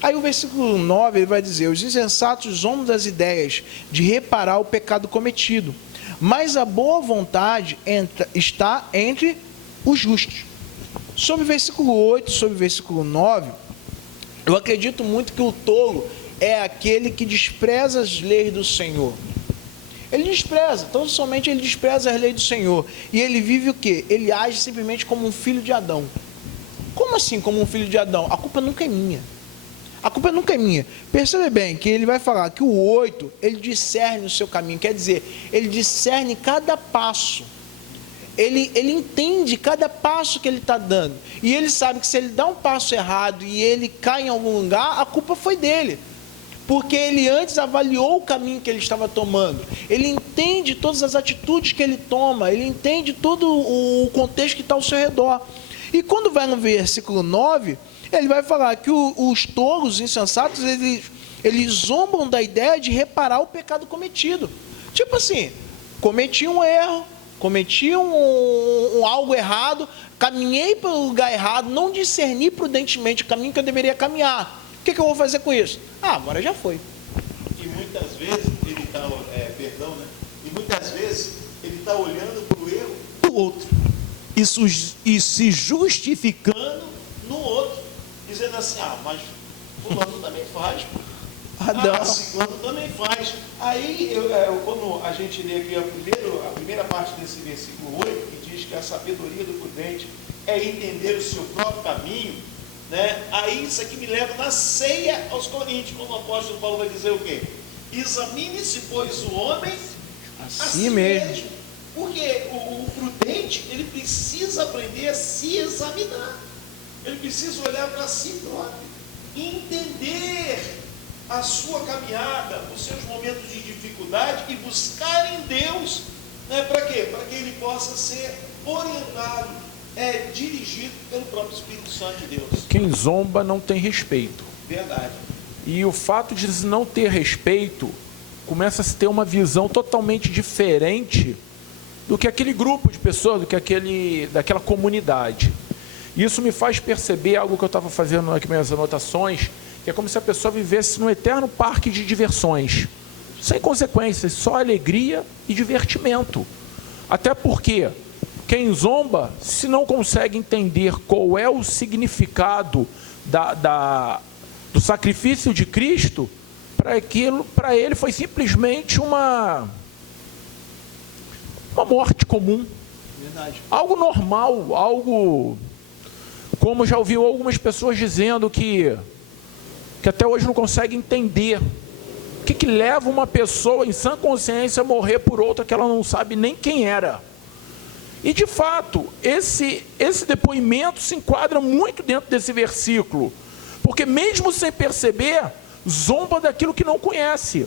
Aí o versículo 9 ele vai dizer, os insensatos zombam das ideias de reparar o pecado cometido, mas a boa vontade está entre os justos. Sobre o versículo 8, sobre o versículo 9, eu acredito muito que o tolo é aquele que despreza as leis do Senhor. Ele despreza, tão somente ele despreza as leis do Senhor. E ele vive o quê? Ele age simplesmente como um filho de Adão. Como assim como um filho de Adão? A culpa nunca é minha. A culpa nunca é minha. Percebe bem que ele vai falar que o 8, ele discerne o seu caminho. Quer dizer, ele discerne cada passo. Ele entende cada passo que ele está dando. E ele sabe que se ele dá um passo errado e ele cai em algum lugar, a culpa foi dele. Porque ele antes avaliou o caminho que ele estava tomando. Ele entende todas as atitudes que ele toma, ele entende todo o contexto que está ao seu redor. E quando vai no versículo 9, ele vai falar que os tolos, os insensatos, eles zombam da ideia de reparar o pecado cometido. Tipo assim, cometi um erro, cometi algo errado, caminhei pelo lugar errado, não discerni prudentemente o caminho que eu deveria caminhar. O que eu vou fazer com isso? Agora já foi. E muitas vezes ele está, E muitas vezes ele está olhando para o erro do outro e se justificando no outro, dizendo assim, mas fulano também faz. Ciclano também faz. Aí, quando a gente lê aqui a primeira parte desse versículo 8, que diz que a sabedoria do prudente é entender o seu próprio caminho, né? Aí isso aqui me leva na ceia aos Coríntios, quando o apóstolo Paulo vai dizer o quê? Examine-se, pois, o homem a si mesmo. Porque o prudente, ele precisa aprender a se examinar. Ele precisa olhar para si próprio, entender a sua caminhada, os seus momentos de dificuldade e buscar em Deus, né? Para quê? Para que ele possa ser orientado, dirigido pelo próprio Espírito Santo de Deus. Quem zomba não tem respeito. Verdade. E o fato de não ter respeito, começa a se ter uma visão totalmente diferente do que aquele grupo de pessoas, daquela comunidade. Isso me faz perceber algo que eu estava fazendo aqui nas minhas anotações, que é como se a pessoa vivesse num eterno parque de diversões, sem consequências, só alegria e divertimento. Até porque quem zomba, se não consegue entender qual é o significado do sacrifício de Cristo, para ele foi simplesmente uma morte comum. Verdade. Algo normal, algo... Como já ouviu algumas pessoas dizendo que até hoje não conseguem entender o que leva uma pessoa em sã consciência a morrer por outra que ela não sabe nem quem era. E de fato, esse depoimento se enquadra muito dentro desse versículo, porque mesmo sem perceber, zomba daquilo que não conhece.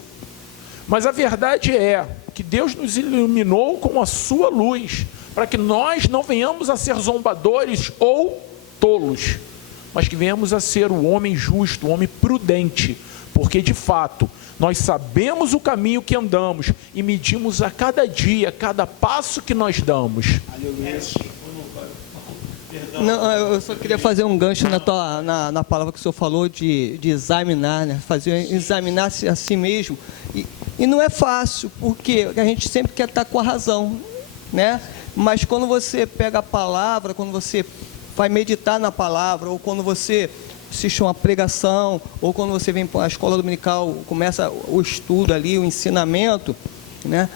Mas a verdade é que Deus nos iluminou com a sua luz, para que nós não venhamos a ser zombadores ou tolos, mas que venhamos a ser o homem justo, o homem prudente, porque de fato nós sabemos o caminho que andamos e medimos a cada dia, cada passo que nós damos. Não, eu só queria fazer um gancho na palavra que o senhor falou de examinar, né? Examinar-se a si mesmo. E não é fácil, porque a gente sempre quer estar com a razão, né? Mas quando você pega a palavra, quando você vai meditar na palavra, ou quando você assiste uma pregação, ou quando você vem para a escola dominical, começa o estudo ali, o ensinamento, né?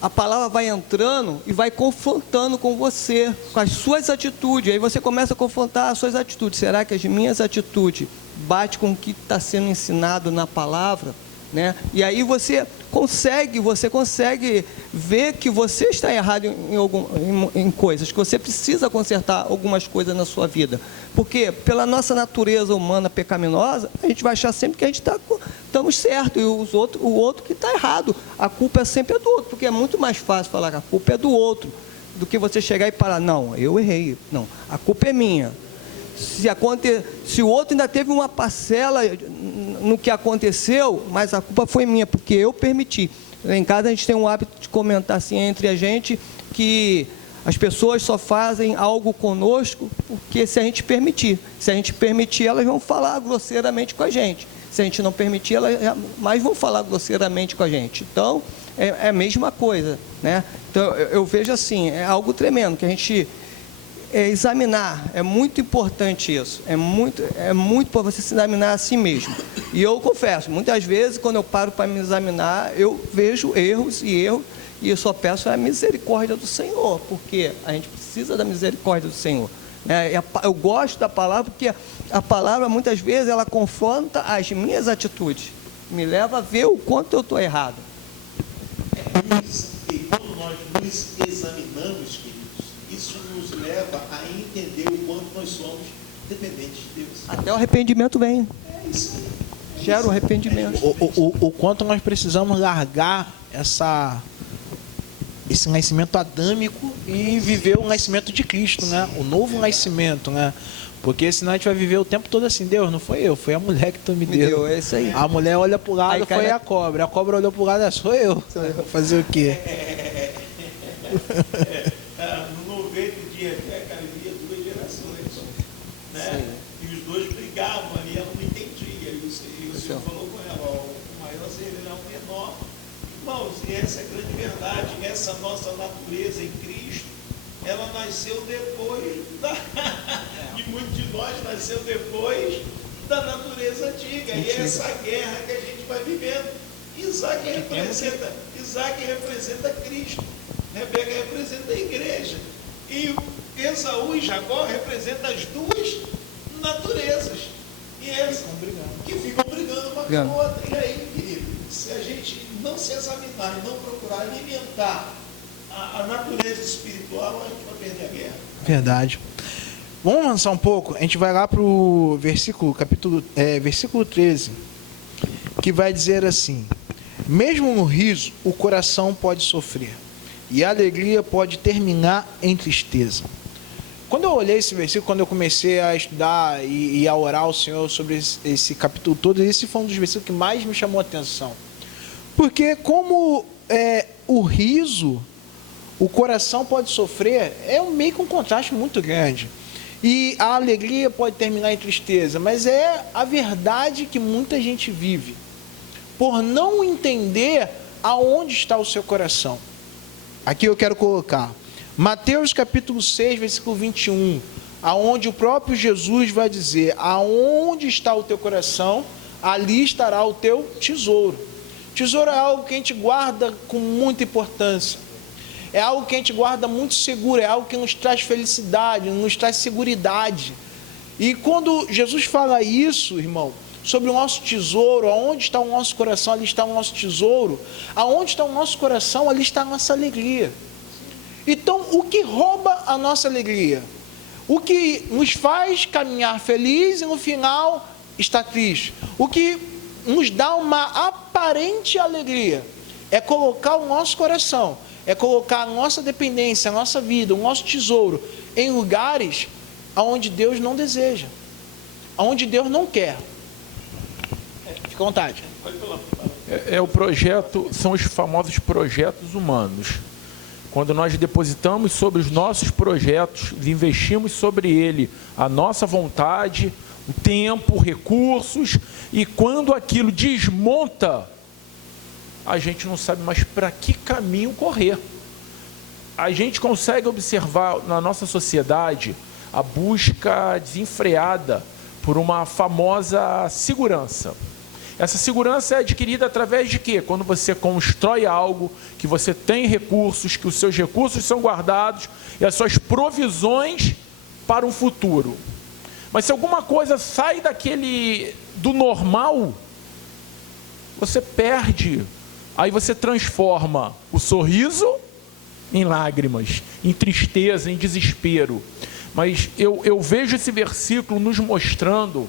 A palavra vai entrando e vai confrontando com você, com as suas atitudes. Aí você começa a confrontar as suas atitudes. Será que as minhas atitudes batem com o que está sendo ensinado na palavra? Né? E aí você consegue ver que você está errado em coisas, que você precisa consertar algumas coisas na sua vida, porque pela nossa natureza humana pecaminosa, a gente vai achar sempre que a gente estamos certo, e o outro que está errado. A culpa é sempre do outro, porque é muito mais fácil falar que a culpa é do outro, do que você chegar e falar, não, eu errei, não, a culpa é minha. Se o outro ainda teve uma parcela no que aconteceu, mas a culpa foi minha, porque eu permiti. Em casa a gente tem um hábito de comentar assim entre a gente, que as pessoas só fazem algo conosco porque se a gente permitir. Se a gente permitir, elas vão falar grosseiramente com a gente. Se a gente não permitir, elas mais vão falar grosseiramente com a gente. Então, é a mesma coisa, né? Então, eu vejo assim, é algo tremendo, que a gente... examinar, é muito importante isso, é muito para você se examinar a si mesmo. E eu confesso, muitas vezes quando eu paro para me examinar, eu vejo erros, e eu só peço a misericórdia do Senhor, porque a gente precisa da misericórdia do Senhor. Eu gosto da palavra, porque a palavra muitas vezes ela confronta as minhas atitudes, me leva a ver o quanto eu estou errado. E quando nós nos examinamos, isso nos leva a entender o quanto nós somos dependentes de Deus. Até o arrependimento vem. É isso aí. Gera o arrependimento. O quanto nós precisamos largar esse nascimento adâmico e viver o nascimento de Cristo, né? O novo nascimento, né? Porque senão a gente vai viver o tempo todo assim, Deus, não foi eu, foi a mulher que tu me deu. É isso aí. A mulher olha pro lado, aí, cara... foi a cobra olhou pro lado, sou eu. Vou fazer o quê? No noveto de Rebeca, cara, via duas gerações, né? E os dois brigavam ali, ela não entendia. E o Senhor falou com ela, ó, o maior servirá o menor. Irmãos, e essa é a grande verdade, essa nossa natureza em Cristo, ela nasceu depois e muitos de nós nasceu depois da natureza antiga. E é essa guerra que a gente vai vivendo. Isaac representa Cristo. Rebeca representa a igreja. E Esaú e Jacó representam as duas naturezas. E essa que ficam brigando uma com a outra. E aí, querido, se a gente não se examinar e não procurar alimentar a natureza espiritual, a gente vai perder a guerra. Verdade. Vamos avançar um pouco. A gente vai lá para o versículo 13, que vai dizer assim: mesmo no riso, o coração pode sofrer, e a alegria pode terminar em tristeza. Quando eu olhei esse versículo, quando eu comecei a estudar e a orar ao Senhor sobre esse capítulo todo, esse foi um dos versículos que mais me chamou a atenção. Porque como o riso, o coração pode sofrer, é meio que um contraste muito grande. E a alegria pode terminar em tristeza, mas é a verdade que muita gente vive, por não entender aonde está o seu coração. Aqui eu quero colocar Mateus capítulo 6, versículo 21, aonde o próprio Jesus vai dizer: aonde está o teu coração, ali estará o teu tesouro. Tesouro é algo que a gente guarda com muita importância, é algo que a gente guarda muito seguro, é algo que nos traz felicidade, nos traz seguridade. E quando Jesus fala isso, irmão, sobre o nosso tesouro, aonde está o nosso coração, ali está o nosso tesouro, aonde está o nosso coração, ali está a nossa alegria. Então, o que rouba a nossa alegria? O que nos faz caminhar feliz e no final estar triste? O que nos dá uma aparente alegria é colocar o nosso coração, é colocar a nossa dependência, a nossa vida, o nosso tesouro em lugares onde Deus não deseja, onde Deus não quer. Fica à vontade. O projeto, são os famosos projetos humanos. Quando nós depositamos sobre os nossos projetos, investimos sobre ele a nossa vontade, o tempo, recursos, e quando aquilo desmonta, a gente não sabe mais para que caminho correr. A gente consegue observar na nossa sociedade a busca desenfreada por uma famosa segurança. Essa segurança é adquirida através de quê? Quando você constrói algo, que você tem recursos, que os seus recursos são guardados e as suas provisões para um futuro. Mas se alguma coisa sai do normal, você perde. Aí você transforma o sorriso em lágrimas, em tristeza, em desespero. Mas eu vejo esse versículo nos mostrando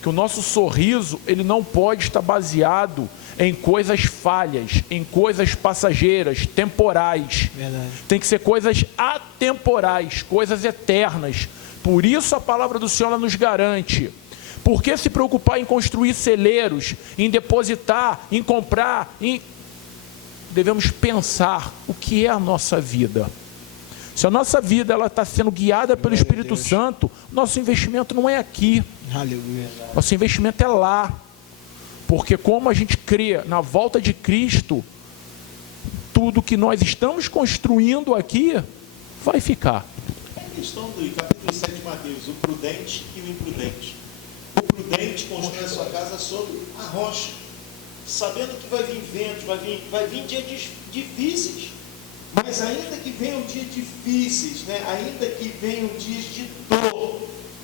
que o nosso sorriso, ele não pode estar baseado em coisas falhas, em coisas passageiras, temporais. Verdade. Tem que ser coisas atemporais, coisas eternas. Por isso a palavra do Senhor ela nos garante. Por que se preocupar em construir celeiros, em depositar, em comprar, devemos pensar o que é a nossa vida. Se a nossa vida está sendo guiada pelo Espírito Santo, nosso investimento não é aqui. Aleluia. Nosso investimento é lá. Porque como a gente crê na volta de Cristo, tudo que nós estamos construindo aqui vai ficar. É a questão do capítulo 7 de Mateus, o prudente e o imprudente. O prudente constrói a sua casa sobre a rocha, sabendo que vai vir ventos, vai vir dias difíceis. Mas ainda que venham dias difíceis, né? Ainda que venham dias de dor,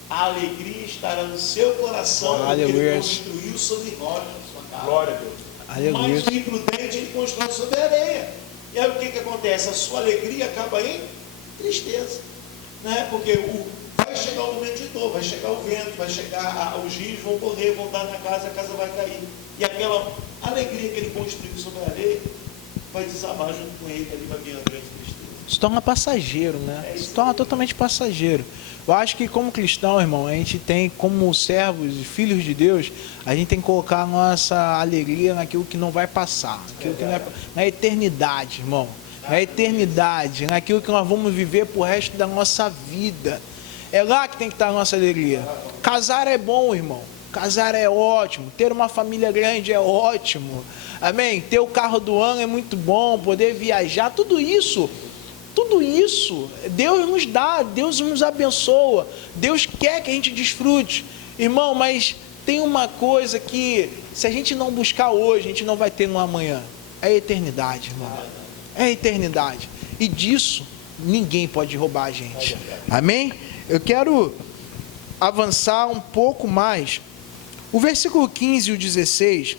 a alegria estará no seu coração, porque ele construiu sobre rocha a sua casa. Glória a Deus. Aleluia. Mas o imprudente, ele constrói sobre areia. E aí o que acontece? A sua alegria acaba em tristeza, né? Porque vai chegar o momento de dor, vai chegar o vento, vai chegar, os rios vão correr, vão dar na casa, a casa vai cair. E aquela alegria que ele construiu sobre a areia vai desabar junto com ele, ali vai vir a grande tristeza. Se torna passageiro, né? Se torna totalmente passageiro. Eu acho que como cristão, irmão, a gente tem, como servos e filhos de Deus, a gente tem que colocar a nossa alegria naquilo que não vai passar, naquilo que não é, na eternidade, irmão. Na eternidade, naquilo que nós vamos viver pro resto da nossa vida. É lá que tem que estar a nossa alegria. Casar é bom, irmão. Casar é ótimo. Ter uma família grande é ótimo. Amém? Ter o carro do ano é muito bom. Poder viajar, tudo isso, Deus nos dá, Deus nos abençoa. Deus quer que a gente desfrute. Irmão, mas tem uma coisa que, se a gente não buscar hoje, a gente não vai ter no amanhã. É a eternidade, irmão. É a eternidade. E disso, ninguém pode roubar a gente. Amém? Eu quero avançar um pouco mais. O versículo 15 e o 16,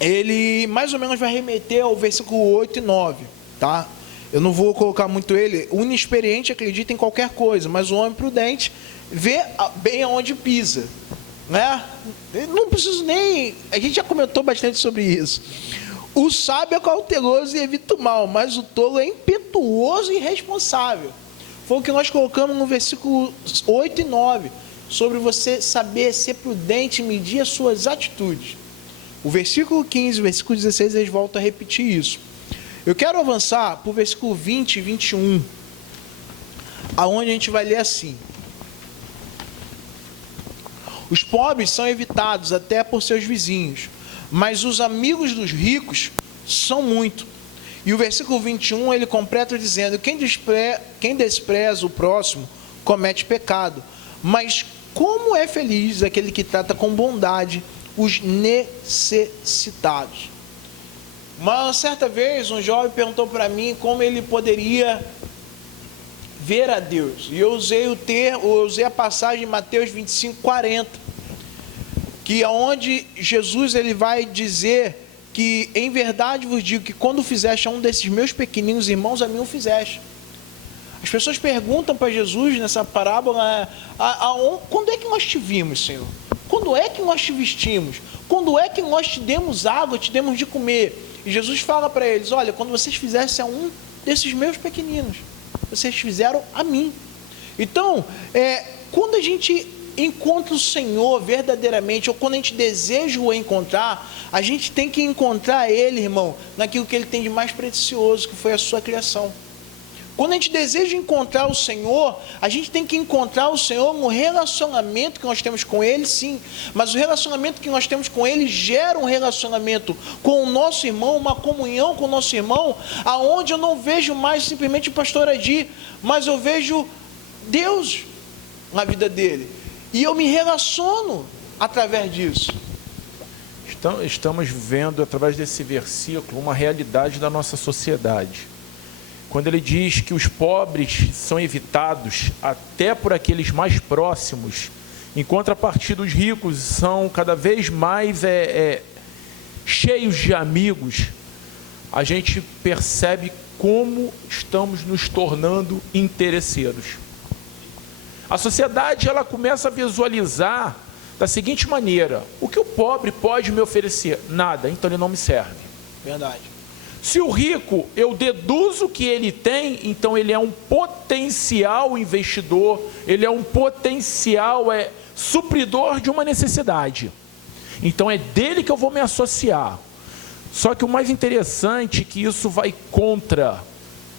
ele mais ou menos vai remeter ao versículo 8 e 9, tá? Eu não vou colocar muito ele. O inexperiente acredita em qualquer coisa, mas o homem prudente vê bem aonde pisa, né? Eu não preciso nem... A gente já comentou bastante sobre isso. O sábio é cauteloso e evita o mal, mas o tolo é impetuoso e irresponsável. Foi o que nós colocamos no versículo 8 e 9, sobre você saber ser prudente e medir as suas atitudes. O versículo 15 e o versículo 16, eles voltam a repetir isso. Eu quero avançar para o versículo 20 e 21, aonde a gente vai ler assim: Os pobres são evitados até por seus vizinhos, mas os amigos dos ricos são muito. E o versículo 21, ele completa dizendo: quem despreza o próximo comete pecado, mas como é feliz aquele que trata com bondade os necessitados. Uma certa vez, um jovem perguntou para mim como ele poderia ver a Deus. E eu usei a passagem de Mateus 25:40, que é onde Jesus ele vai dizer que, em verdade vos digo que quando fizeste a um desses meus pequeninos irmãos, a mim o fizeste. As pessoas perguntam para Jesus nessa parábola: quando é que nós te vimos, Senhor? Quando é que nós te vestimos? Quando é que nós te demos água, te demos de comer? E Jesus fala para eles: olha, quando vocês fizessem a um desses meus pequeninos, vocês fizeram a mim. Então, quando a gente encontra o Senhor verdadeiramente, ou quando a gente deseja o encontrar, a gente tem que encontrar Ele, irmão, naquilo que Ele tem de mais precioso, que foi a sua criação. Quando a gente deseja encontrar o Senhor, a gente tem que encontrar o Senhor no relacionamento que nós temos com Ele, sim. Mas o relacionamento que nós temos com Ele gera um relacionamento com o nosso irmão, uma comunhão com o nosso irmão, aonde eu não vejo mais simplesmente o pastor Adi, mas eu vejo Deus na vida dele. E eu me relaciono através disso. Estamos vivendo, através desse versículo, uma realidade da nossa sociedade. Quando ele diz que os pobres são evitados até por aqueles mais próximos, em contrapartida os ricos são cada vez mais cheios de amigos, a gente percebe como estamos nos tornando interesseiros. A sociedade ela começa a visualizar da seguinte maneira: o que o pobre pode me oferecer? Nada, então ele não me serve. Verdade. Se o rico, eu deduzo que ele tem, então ele é um potencial investidor, ele é um potencial supridor de uma necessidade. Então é dele que eu vou me associar. Só que o mais interessante é que isso vai contra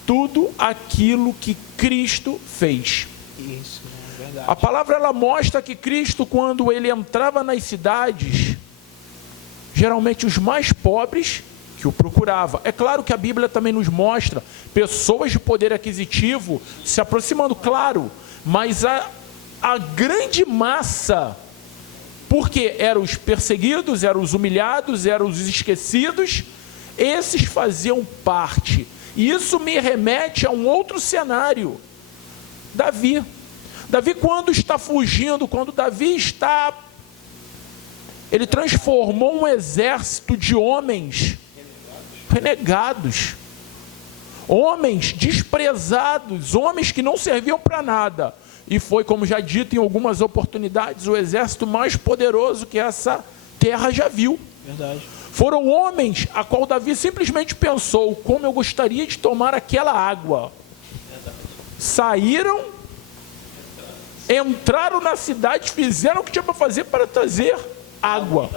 tudo aquilo que Cristo fez. Isso, é verdade. A palavra ela mostra que Cristo, quando ele entrava nas cidades, geralmente os mais pobres que o procurava. É claro que a Bíblia também nos mostra pessoas de poder aquisitivo se aproximando, claro, mas a grande massa, porque eram os perseguidos, eram os humilhados, eram os esquecidos, esses faziam parte. E isso me remete a um outro cenário. Davi, quando está fugindo, quando Davi ele transformou um exército de homens renegados, homens desprezados, homens que não serviam para nada, e foi, como já dito em algumas oportunidades, o exército mais poderoso que essa terra já viu. Verdade. Foram homens a qual Davi simplesmente pensou: como eu gostaria de tomar aquela água. Saíram, entraram na cidade, fizeram o que tinha para fazer para trazer água.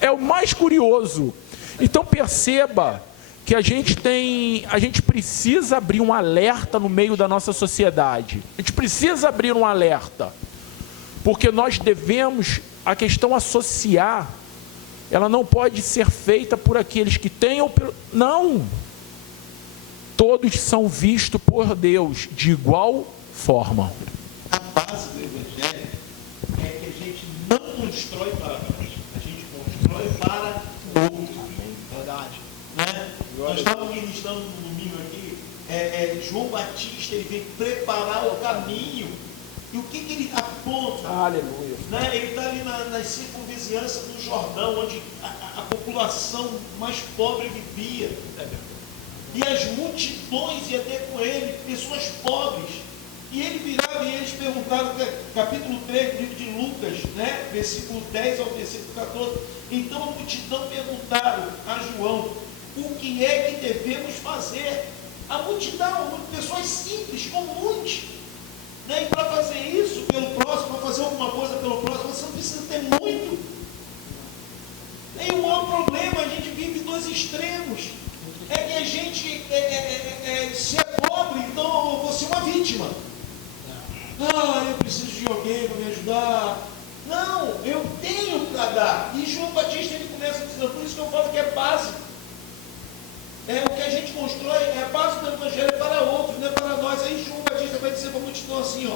É o mais curioso. Então perceba que a gente precisa abrir um alerta no meio da nossa sociedade. A gente precisa abrir um alerta, porque nós devemos, a questão associar, ela não pode ser feita por aqueles que têm ou não. Todos são vistos por Deus de igual forma. A base do Evangelho é que a gente não constrói para nós, a gente constrói para o outro. Verdade. Né? Nós estamos ministrando no domingo aqui, João Batista, ele vem preparar o caminho. E o que ele aponta? Aleluia. Né? Ele está ali nas circunvizinhanças do Jordão, onde a população mais pobre vivia. E as multidões iam ter com ele, pessoas pobres. E ele virava e eles perguntaram, capítulo 3 do livro de Lucas, né? Versículo 10 ao versículo 14. Então a multidão perguntaram a João: o que é que devemos fazer? A multidão, pessoas simples, comuns. Né? E para fazer isso pelo próximo, para fazer alguma coisa pelo próximo, você não precisa ter muito. E o maior problema, a gente vive dois extremos. É que a gente se é pobre, então eu vou ser uma vítima. eu preciso de alguém para me ajudar. Não, eu tenho para dar. E João Batista, ele começa dizendo, por isso que eu falo que é básico. O que a gente constrói é a base do evangelho para outros, não é para nós. Aí João Batista vai dizer para a multidão assim,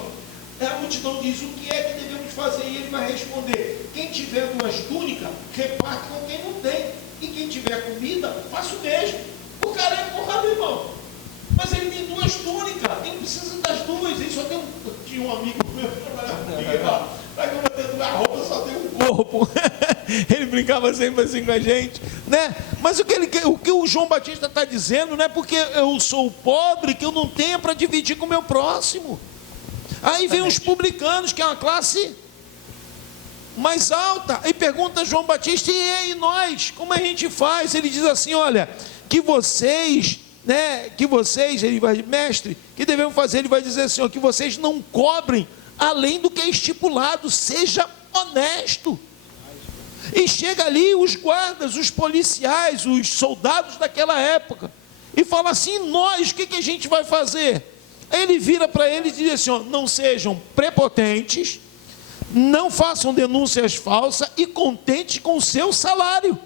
a multidão diz, o que é que devemos fazer? E ele vai responder, quem tiver 2 túnicas, reparte com quem não tem. E quem tiver comida, faça o mesmo. O cara é empurrado, irmão. Mas ele tem 2 túnicas, ele precisa das 2. Ele só tem tinha um amigo meu que trabalhava comigo, para que eu vou ter 2 roupas, só tem um corpo. Ele brincava sempre assim com a gente, né? Mas o que o João Batista está dizendo não é porque eu sou pobre que eu não tenho para dividir com o meu próximo. Aí vem os publicanos, que é uma classe mais alta, e pergunta a João Batista, e nós, como a gente faz? Ele diz assim, olha, que vocês, ele vai, mestre, que devemos fazer? Ele vai dizer assim, que vocês não cobrem além do que é estipulado, seja honesto. E chega ali os guardas, os policiais, os soldados daquela época, e fala assim, nós, o que a gente vai fazer? Aí ele vira para eles e diz assim, não sejam prepotentes, não façam denúncias falsas e contentes com o seu salário.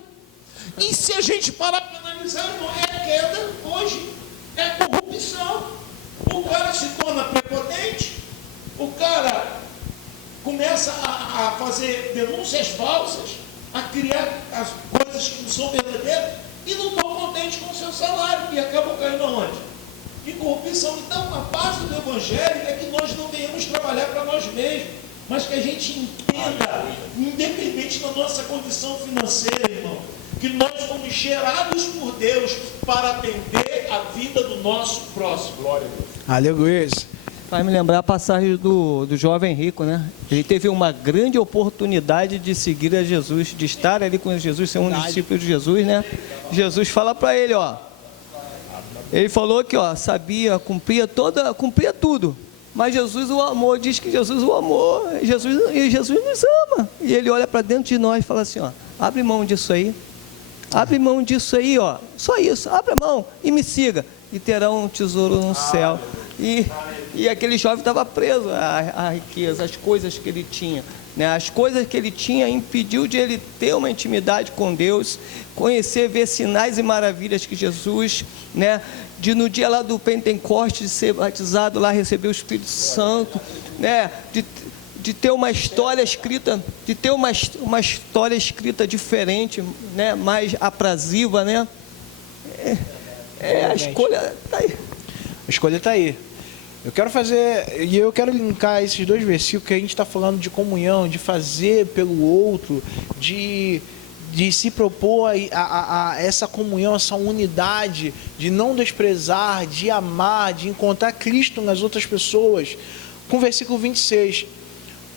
E se a gente parar para analisar, irmão, é queda hoje, é corrupção. O cara se torna prepotente, o cara começa a fazer denúncias falsas, a criar as coisas que não são verdadeiras e não estão contentes com o seu salário e acabam caindo aonde? Em corrupção. Então, a base do Evangelho é que nós não venhamos trabalhar para nós mesmos, mas que a gente entenda, independente da nossa condição financeira, irmão, que nós fomos gerados por Deus para atender a vida do nosso próximo. Glória a Deus. Aleluia. Faz me lembrar a passagem do jovem rico, né? Ele teve uma grande oportunidade de seguir a Jesus, de estar ali com Jesus, ser um discípulo de Jesus, né? Jesus fala para ele, ele falou que, sabia, cumpria tudo. Mas Jesus o amou, diz que Jesus o amou, e Jesus nos ama. E ele olha para dentro de nós e fala assim, abre mão disso aí, só isso, abre a mão e me siga, e terão um tesouro no céu. E aquele jovem estava preso à riqueza, às coisas que ele tinha, né? As coisas que ele tinha impediu de ele ter uma intimidade com Deus, conhecer, ver sinais e maravilhas que Jesus, né? De no dia lá do Pentecostes, de ser batizado lá, receber o Espírito Santo, né? De ter uma história escrita, diferente, né? Mais aprazível, né? A escolha está aí. A escolha está aí. Eu quero linkar esses 2 versículos que a gente está falando de comunhão, de fazer pelo outro, de se propor a essa comunhão, essa unidade, de não desprezar, de amar, de encontrar Cristo nas outras pessoas, com o versículo 26.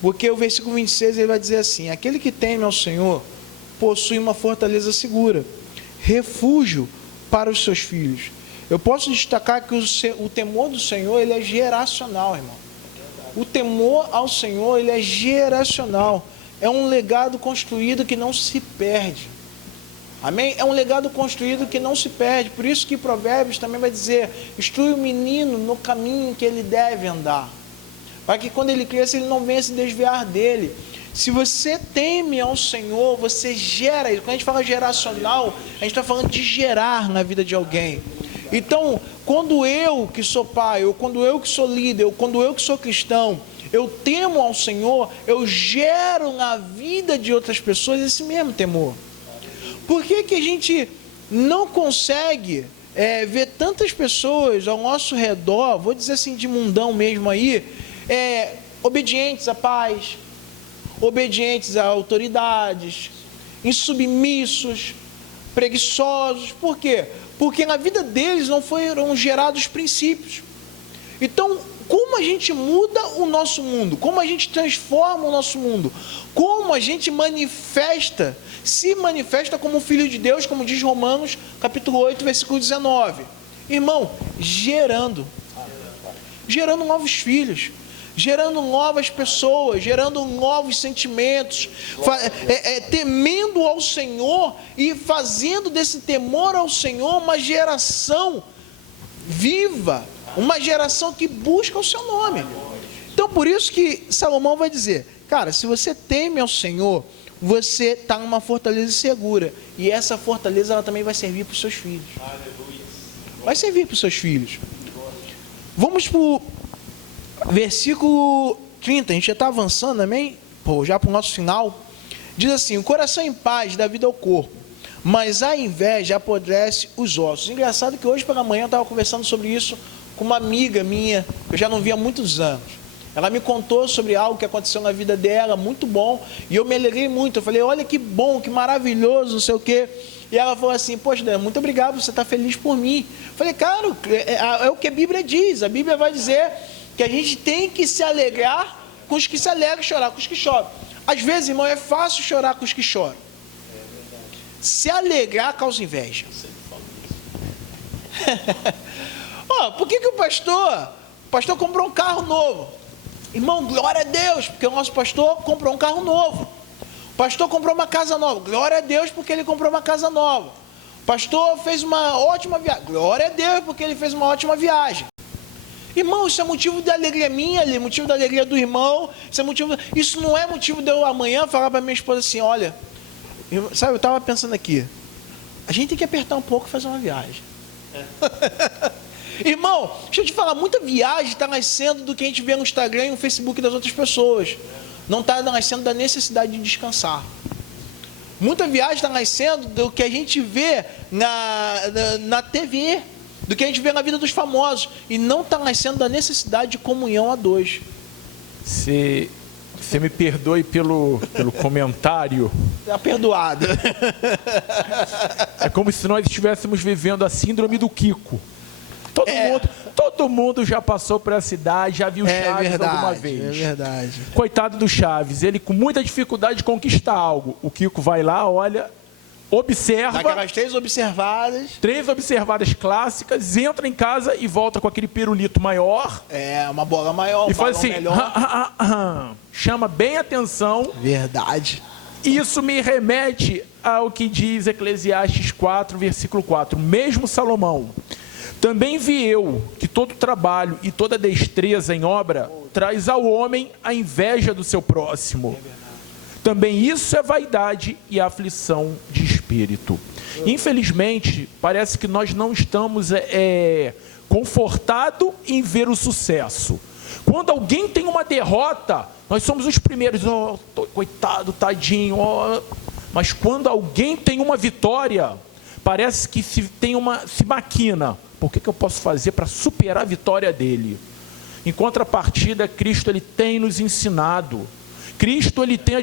Porque o versículo 26 ele vai dizer assim, aquele que teme ao Senhor possui uma fortaleza segura, refúgio para os seus filhos. Eu posso destacar que o temor do Senhor, ele é geracional, irmão. O temor ao Senhor, ele é geracional. É um legado construído que não se perde. Amém? É um legado construído que não se perde. Por isso que Provérbios também vai dizer, instrui o menino no caminho que ele deve andar, para que quando ele cresça, ele não venha se desviar dele. Se você teme ao Senhor, você gera isso. Quando a gente fala geracional, a gente está falando de gerar na vida de alguém. Então, quando eu que sou pai, ou quando eu que sou líder, ou quando eu que sou cristão, eu temo ao Senhor, eu gero na vida de outras pessoas esse mesmo temor. Por que a gente não consegue ver tantas pessoas ao nosso redor, vou dizer assim, de mundão mesmo aí, obedientes a pais, obedientes a autoridades, insubmissos, preguiçosos? Por quê? Porque na vida deles não foram gerados princípios. Então, como a gente muda o nosso mundo? Como a gente transforma o nosso mundo? Como a gente se manifesta como filho de Deus, como diz Romanos, capítulo 8, versículo 19. Irmão, gerando novos filhos, gerando novas pessoas, gerando novos sentimentos, temendo ao Senhor e fazendo desse temor ao Senhor uma geração viva, uma geração que busca o seu nome. Então Então, por isso que Salomão vai dizer, cara, se você teme ao Senhor, você está numa fortaleza segura. E essa fortaleza, ela também vai servir para os seus filhos. Vai servir para os seus filhos. Vamos para o versículo 30, a gente já está avançando, amém? Já para o nosso final. Diz assim, o coração em paz dá vida ao corpo, mas a inveja apodrece os ossos. Engraçado que hoje pela manhã eu estava conversando sobre isso com uma amiga minha, que eu já não via há muitos anos. Ela me contou sobre algo que aconteceu na vida dela, muito bom, e eu me alegrei muito. Eu falei, olha que bom, que maravilhoso, não sei o quê. E ela falou assim, poxa, Daniel, muito obrigado, você está feliz por mim. Eu falei, cara, é o que a Bíblia diz. A Bíblia vai dizer que a gente tem que se alegrar com os que se alegram, chorar com os que choram. Às vezes, irmão, é fácil chorar com os que choram. Se alegrar causa inveja. Por que o pastor comprou um carro novo? Irmão, glória a Deus, porque o nosso pastor comprou um carro novo. O pastor comprou uma casa nova. Glória a Deus, porque ele comprou uma casa nova. O pastor fez uma ótima viagem. Glória a Deus, porque ele fez uma ótima viagem. Irmão, isso é motivo de alegria minha, motivo de alegria do irmão. Isso não é motivo de eu amanhã falar para minha esposa assim, olha, sabe, eu estava pensando aqui, a gente tem que apertar um pouco e fazer uma viagem. Irmão, deixa eu te falar, muita viagem está nascendo do que a gente vê no Instagram e no Facebook das outras pessoas. Não está nascendo da necessidade de descansar. Muita viagem está nascendo do que a gente vê na TV, do que a gente vê na vida dos famosos, e não está nascendo da necessidade de comunhão a dois. Você me perdoe pelo comentário. Está perdoado. É como se nós estivéssemos vivendo a síndrome do Kiko. Todo mundo já passou por essa idade, já viu Chaves alguma vez. É verdade. Coitado do Chaves, ele com muita dificuldade de conquistar algo. O Kiko vai lá, olha, observa. Daquelas 3 observadas. 3 observadas clássicas, entra em casa e volta com aquele pirulito maior. Uma bola maior, e faz assim, chama bem atenção. Verdade. Isso me remete ao que diz Eclesiastes 4, versículo 4. Mesmo Salomão, também vi eu que todo trabalho e toda destreza em obra traz ao homem a inveja do seu próximo. Também isso é vaidade e aflição de espírito. Infelizmente, parece que nós não estamos confortados em ver o sucesso. Quando alguém tem uma derrota, nós somos os primeiros, coitado, tadinho. Mas quando alguém tem uma vitória, parece que se maquina. Por que eu posso fazer para superar a vitória dele? Em contrapartida, Cristo ele tem nos ensinado. Cristo ele tem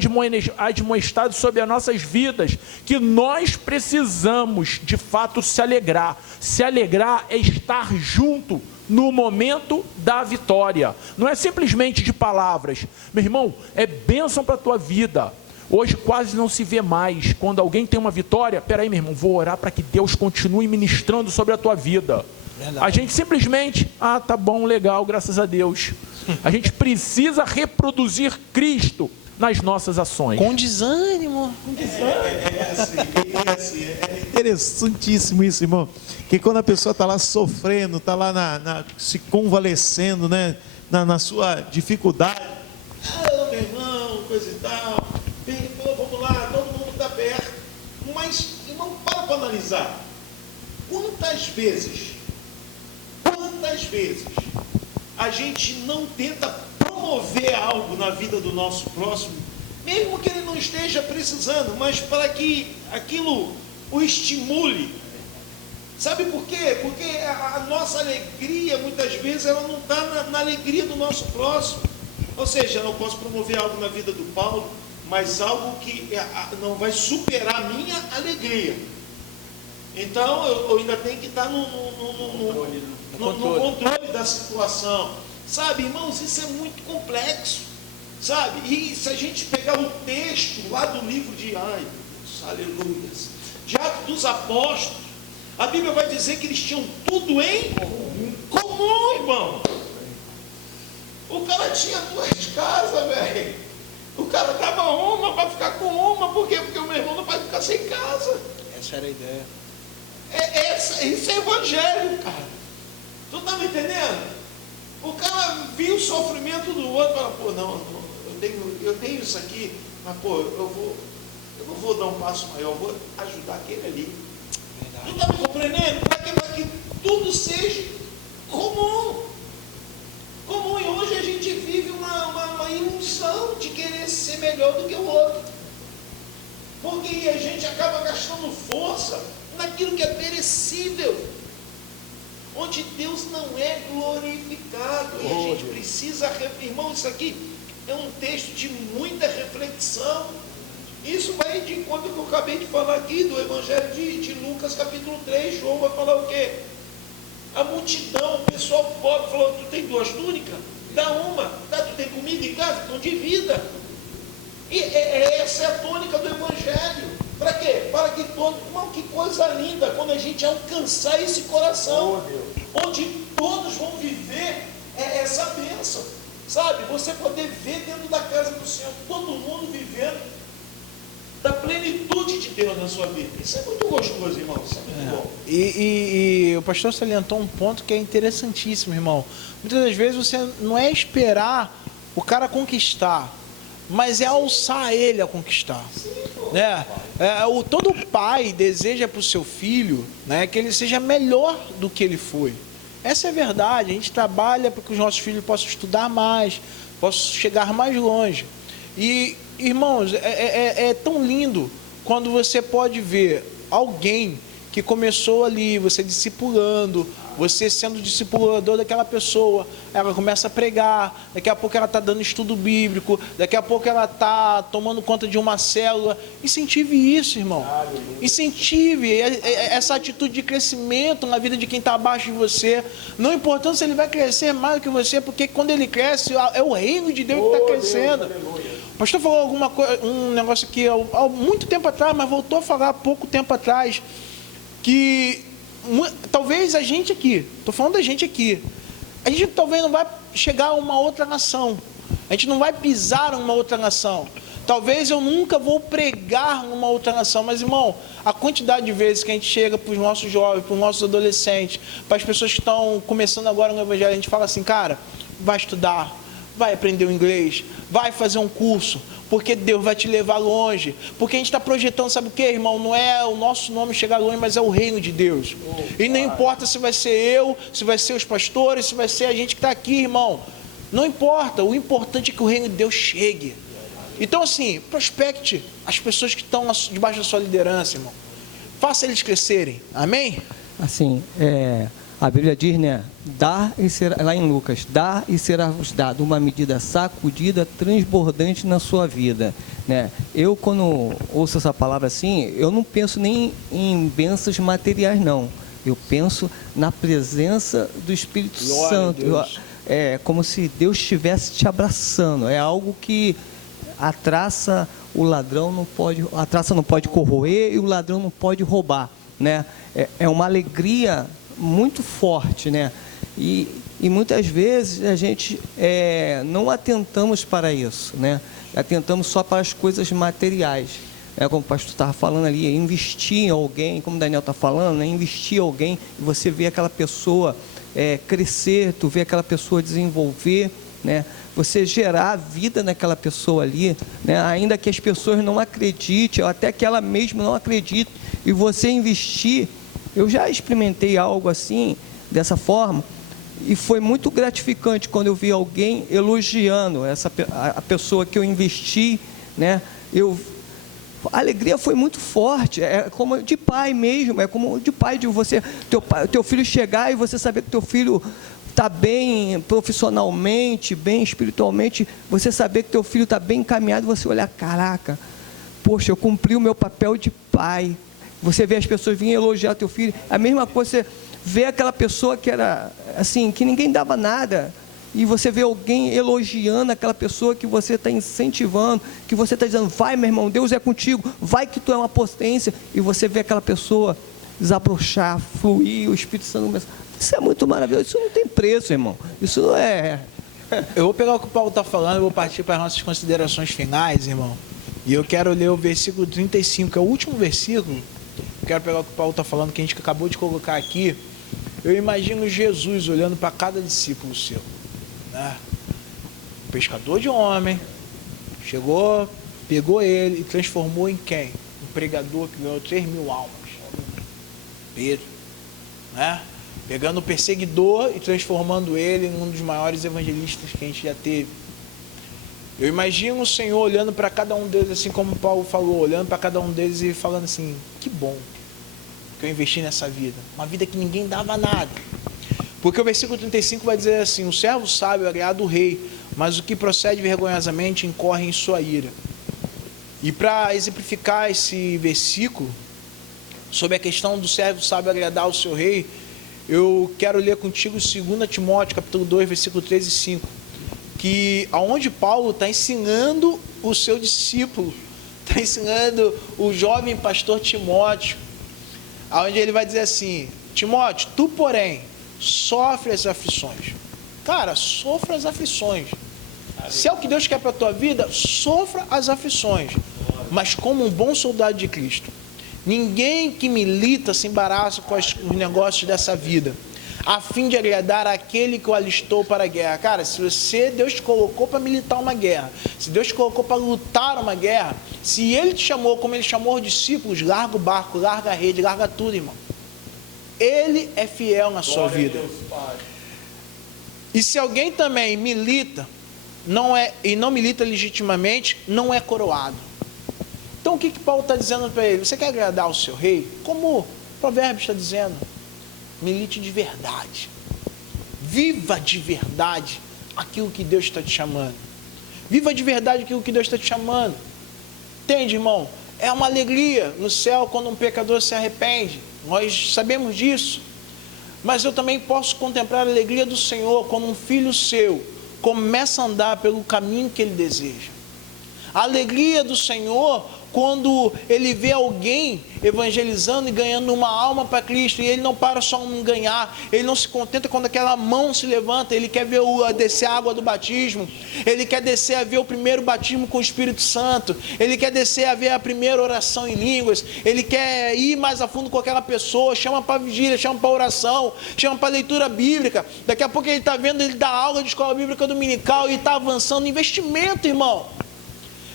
admoestado sobre as nossas vidas que nós precisamos de fato se alegrar. Se alegrar é estar junto no momento da vitória. Não é simplesmente de palavras. Meu irmão, é bênção para a tua vida. Hoje quase não se vê mais. Quando alguém tem uma vitória, peraí, meu irmão, vou orar para que Deus continue ministrando sobre a tua vida. Verdade. A gente simplesmente, tá bom, legal, graças a Deus. A gente precisa reproduzir Cristo nas nossas ações. Com desânimo. É interessantíssimo isso, irmão. Que quando a pessoa está lá sofrendo, está lá se convalescendo, né, na sua dificuldade. Meu irmão, coisa e tal. Vamos lá, todo mundo está perto. Mas, irmão, para analisar. Quantas vezes a gente não tenta promover algo na vida do nosso próximo, mesmo que ele não esteja precisando, mas para que aquilo o estimule? Sabe por quê? Porque a nossa alegria, muitas vezes, ela não está na alegria do nosso próximo. Ou seja, eu não posso promover algo na vida do Paulo, mas algo que não vai superar a minha alegria. Então, eu ainda tenho que estar no controle da situação. Sabe, irmãos, isso é muito complexo. Sabe? E se a gente pegar o texto lá do livro de aleluias, de Atos dos Apóstolos, a Bíblia vai dizer que eles tinham tudo em comum, irmão. O cara tinha 2 casas, velho. O cara dava uma para ficar com uma. Por quê? Porque o meu irmão não vai ficar sem casa. Essa era a ideia. Isso é evangelho, cara. Tu tá me entendendo? O cara viu o sofrimento do outro e fala, pô, não, eu tenho isso aqui, mas pô, eu não vou dar um passo maior, eu vou ajudar aquele ali. Tu está me compreendendo? Para que tudo seja comum. Comum, e hoje a gente vive uma ilusão de querer ser melhor do que o outro. Porque a gente acaba gastando força naquilo que é perecível, onde Deus não é glorificado. E a gente precisa, irmão, isso aqui é um texto de muita reflexão. Isso vai de encontro que eu acabei de falar aqui, do Evangelho de Lucas, capítulo 3. João vai falar o quê? A multidão, o pessoal pobre falou, tu tem 2 túnicas? Dá uma. Tu tem comida em casa? Então divida. E essa é a tônica do Evangelho. Para quê? Para que todos... Irmão, que coisa linda quando a gente alcançar esse coração, onde todos vão viver essa bênção. Sabe? Você poder ver dentro da casa do Senhor, todo mundo vivendo da plenitude de Deus na sua vida. Isso é muito gostoso, irmão. Isso é muito bom. E o pastor salientou um ponto que é interessantíssimo, irmão. Muitas das vezes você não é esperar o cara conquistar, mas é alçar ele a conquistar. Sim, né? Todo pai deseja para o seu filho, né, que ele seja melhor do que ele foi. Essa é a verdade. A gente trabalha para que os nossos filhos possam estudar mais, possam chegar mais longe. E, irmãos, é tão lindo quando você pode ver alguém que começou ali, você discipulando, você sendo discipulador daquela pessoa, ela começa a pregar, daqui a pouco ela está dando estudo bíblico, daqui a pouco ela está tomando conta de uma célula. Incentive isso, irmão. Incentive essa atitude de crescimento na vida de quem está abaixo de você. Não importando se ele vai crescer mais do que você, porque quando ele cresce, é o reino de Deus que está crescendo. O pastor falou um negócio aqui há muito tempo atrás, mas voltou a falar há pouco tempo atrás, que talvez a gente aqui, estou falando da gente aqui, a gente talvez não vai chegar a uma outra nação, a gente não vai pisar numa outra nação, talvez eu nunca vou pregar numa outra nação, mas irmão, a quantidade de vezes que a gente chega para os nossos jovens, para os nossos adolescentes, para as pessoas que estão começando agora no Evangelho, a gente fala assim, cara, vai estudar, vai aprender o inglês, vai fazer um curso, porque Deus vai te levar longe, porque a gente está projetando, sabe o que, irmão? Não é o nosso nome chegar longe, mas é o reino de Deus. E não importa se vai ser eu, se vai ser os pastores, se vai ser a gente que está aqui, irmão. Não importa, o importante é que o reino de Deus chegue. Então assim, prospecte as pessoas que estão debaixo da sua liderança, irmão. Faça eles crescerem, amém? Assim, a Bíblia diz, né, dar e será, lá em Lucas, dar e será-vos dado uma medida sacudida, transbordante na sua vida, né? Eu, quando ouço essa palavra assim, eu não penso nem em bênçãos materiais, não. Eu penso na presença do Espírito Santo. É como se Deus estivesse te abraçando. É algo que a traça não pode corroer e o ladrão não pode roubar, né? É uma alegria muito forte, né? E muitas vezes a gente não atentamos para isso, né? Atentamos só para as coisas materiais. Como o pastor estava falando ali, investir em alguém, como o Daniel está falando, né? Investir em alguém, e você vê aquela pessoa crescer, tu vê aquela pessoa desenvolver, né? Você gerar vida naquela pessoa ali, né? Ainda que as pessoas não acreditem, ou até que ela mesma não acredite, e você investir. Eu já experimentei algo assim, dessa forma, e foi muito gratificante quando eu vi alguém elogiando a pessoa que eu investi, né? A alegria foi muito forte, é como de pai mesmo, é como de pai de você, teu filho chegar e você saber que teu filho está bem profissionalmente, bem espiritualmente, você saber que teu filho está bem encaminhado, você olhar, caraca, poxa, eu cumpri o meu papel de pai. Você vê as pessoas virem elogiar teu filho, a mesma coisa, você vê aquela pessoa que era assim, que ninguém dava nada, e você vê alguém elogiando aquela pessoa que você está incentivando, que você está dizendo, vai meu irmão, Deus é contigo, vai que tu é uma potência, e você vê aquela pessoa desabrochar, fluir, o Espírito Santo começa. Isso é muito maravilhoso, isso não tem preço, irmão, isso não é... Eu vou pegar o que o Paulo está falando, eu vou partir para as nossas considerações finais, irmão, e eu quero ler o versículo 35, que é o último versículo. Eu quero pegar o que o Paulo está falando, que a gente acabou de colocar aqui. Eu imagino Jesus olhando para cada discípulo seu. né? Um pescador de homem, chegou, pegou ele e transformou em quem? Um pregador que ganhou 3.000 almas. Pedro, né? Pegando o perseguidor e transformando ele em um dos maiores evangelistas que a gente já teve. Eu imagino o Senhor olhando para cada um deles, assim como Paulo falou, olhando para cada um deles e falando assim, que bom que eu investi nessa vida, uma vida que ninguém dava nada. Porque o versículo 35 vai dizer assim, o servo sábio é aliado do rei, mas o que procede vergonhosamente incorre em sua ira. E para exemplificar esse versículo, sobre a questão do servo sábio agradar o seu rei, eu quero ler contigo 2 Timóteo, capítulo 2, versículo 3 e 5, que aonde Paulo está ensinando o seu discípulo, está ensinando o jovem pastor Timóteo, aonde ele vai dizer assim, Timóteo, tu porém, sofre as aflições. Cara, sofra as aflições. Se é o que Deus quer para a tua vida, sofra as aflições, mas como um bom soldado de Cristo. Ninguém que milita se embaraça com os negócios dessa vida, a fim de agradar aquele que o alistou para a guerra. Cara, se Deus te colocou para militar uma guerra, se Deus te colocou para lutar uma guerra, se Ele te chamou como Ele chamou os discípulos, larga o barco, larga a rede, larga tudo, irmão. Ele é fiel na sua vida. E se alguém também milita, e não milita legitimamente, não é coroado. Então o que Paulo está dizendo para ele? Você quer agradar o seu rei? Como o provérbio está dizendo, milite de verdade, viva de verdade aquilo que Deus está te chamando, viva de verdade aquilo que Deus está te chamando. Entende, irmão? É uma alegria no céu quando um pecador se arrepende, nós sabemos disso, mas eu também posso contemplar a alegria do Senhor quando um filho seu começa a andar pelo caminho que ele deseja. A alegria do Senhor quando ele vê alguém evangelizando e ganhando uma alma para Cristo, e ele não para só em ganhar, ele não se contenta quando aquela mão se levanta, ele quer ver descer a água do batismo, ele quer descer a ver o primeiro batismo com o Espírito Santo, ele quer descer a ver a primeira oração em línguas, ele quer ir mais a fundo com aquela pessoa, chama para vigília, chama para oração, chama para leitura bíblica, daqui a pouco ele está vendo ele dar aula de escola bíblica dominical e está avançando, investimento, irmão.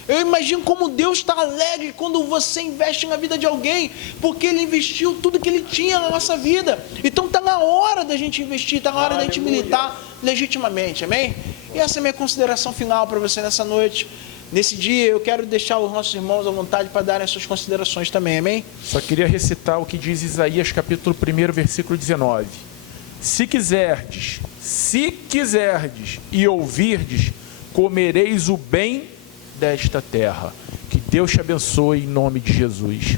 Eu imagino como Deus está alegre quando você investe na vida de alguém, porque Ele investiu tudo que Ele tinha na nossa vida. Então está na hora da gente investir, está na hora da gente militar legitimamente, amém? E essa é a minha consideração final para você nessa noite. Nesse dia eu quero deixar os nossos irmãos à vontade para darem as suas considerações também, amém? Só queria recitar o que diz Isaías capítulo 1, versículo 19. Se quiserdes e ouvirdes, comereis o bem desta terra. Que Deus te abençoe em nome de Jesus.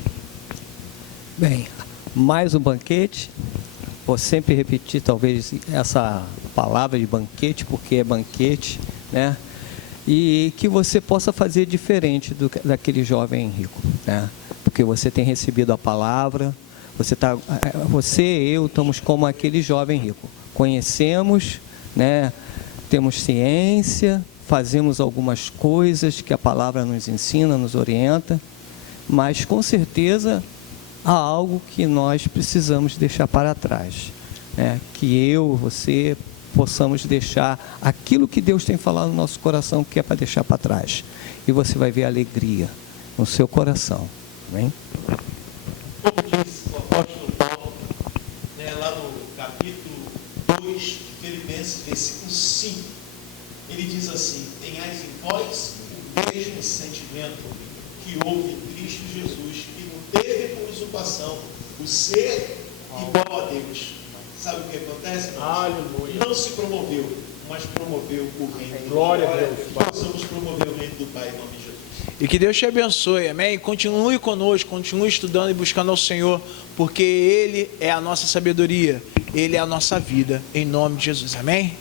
Bem, mais um banquete. Vou sempre repetir talvez essa palavra de banquete, porque é banquete, né? E que você possa fazer diferente daquele jovem rico, né? Porque você tem recebido a palavra, você e eu estamos como aquele jovem rico. Conhecemos, né? Temos ciência, fazemos algumas coisas que a palavra nos ensina, nos orienta, mas com certeza há algo que nós precisamos deixar para trás, né? Que eu, você, possamos deixar aquilo que Deus tem falado no nosso coração, que é para deixar para trás. E você vai ver alegria no seu coração. Amém? Como diz o apóstolo Paulo, né, lá no capítulo 2 de Filipenses, versículo 5, ele diz assim: tenhais em vós o mesmo sentimento que houve em Cristo Jesus, que não teve por usurpação o ser igual a Deus. Sabe o que acontece? Aleluia. Não se promoveu, mas promoveu o reino. Glória a Deus. Possamos promover o reino do Pai em nome de Jesus. E que Deus te abençoe, amém? Continue conosco, continue estudando e buscando ao Senhor, porque Ele é a nossa sabedoria, Ele é a nossa vida, em nome de Jesus, amém?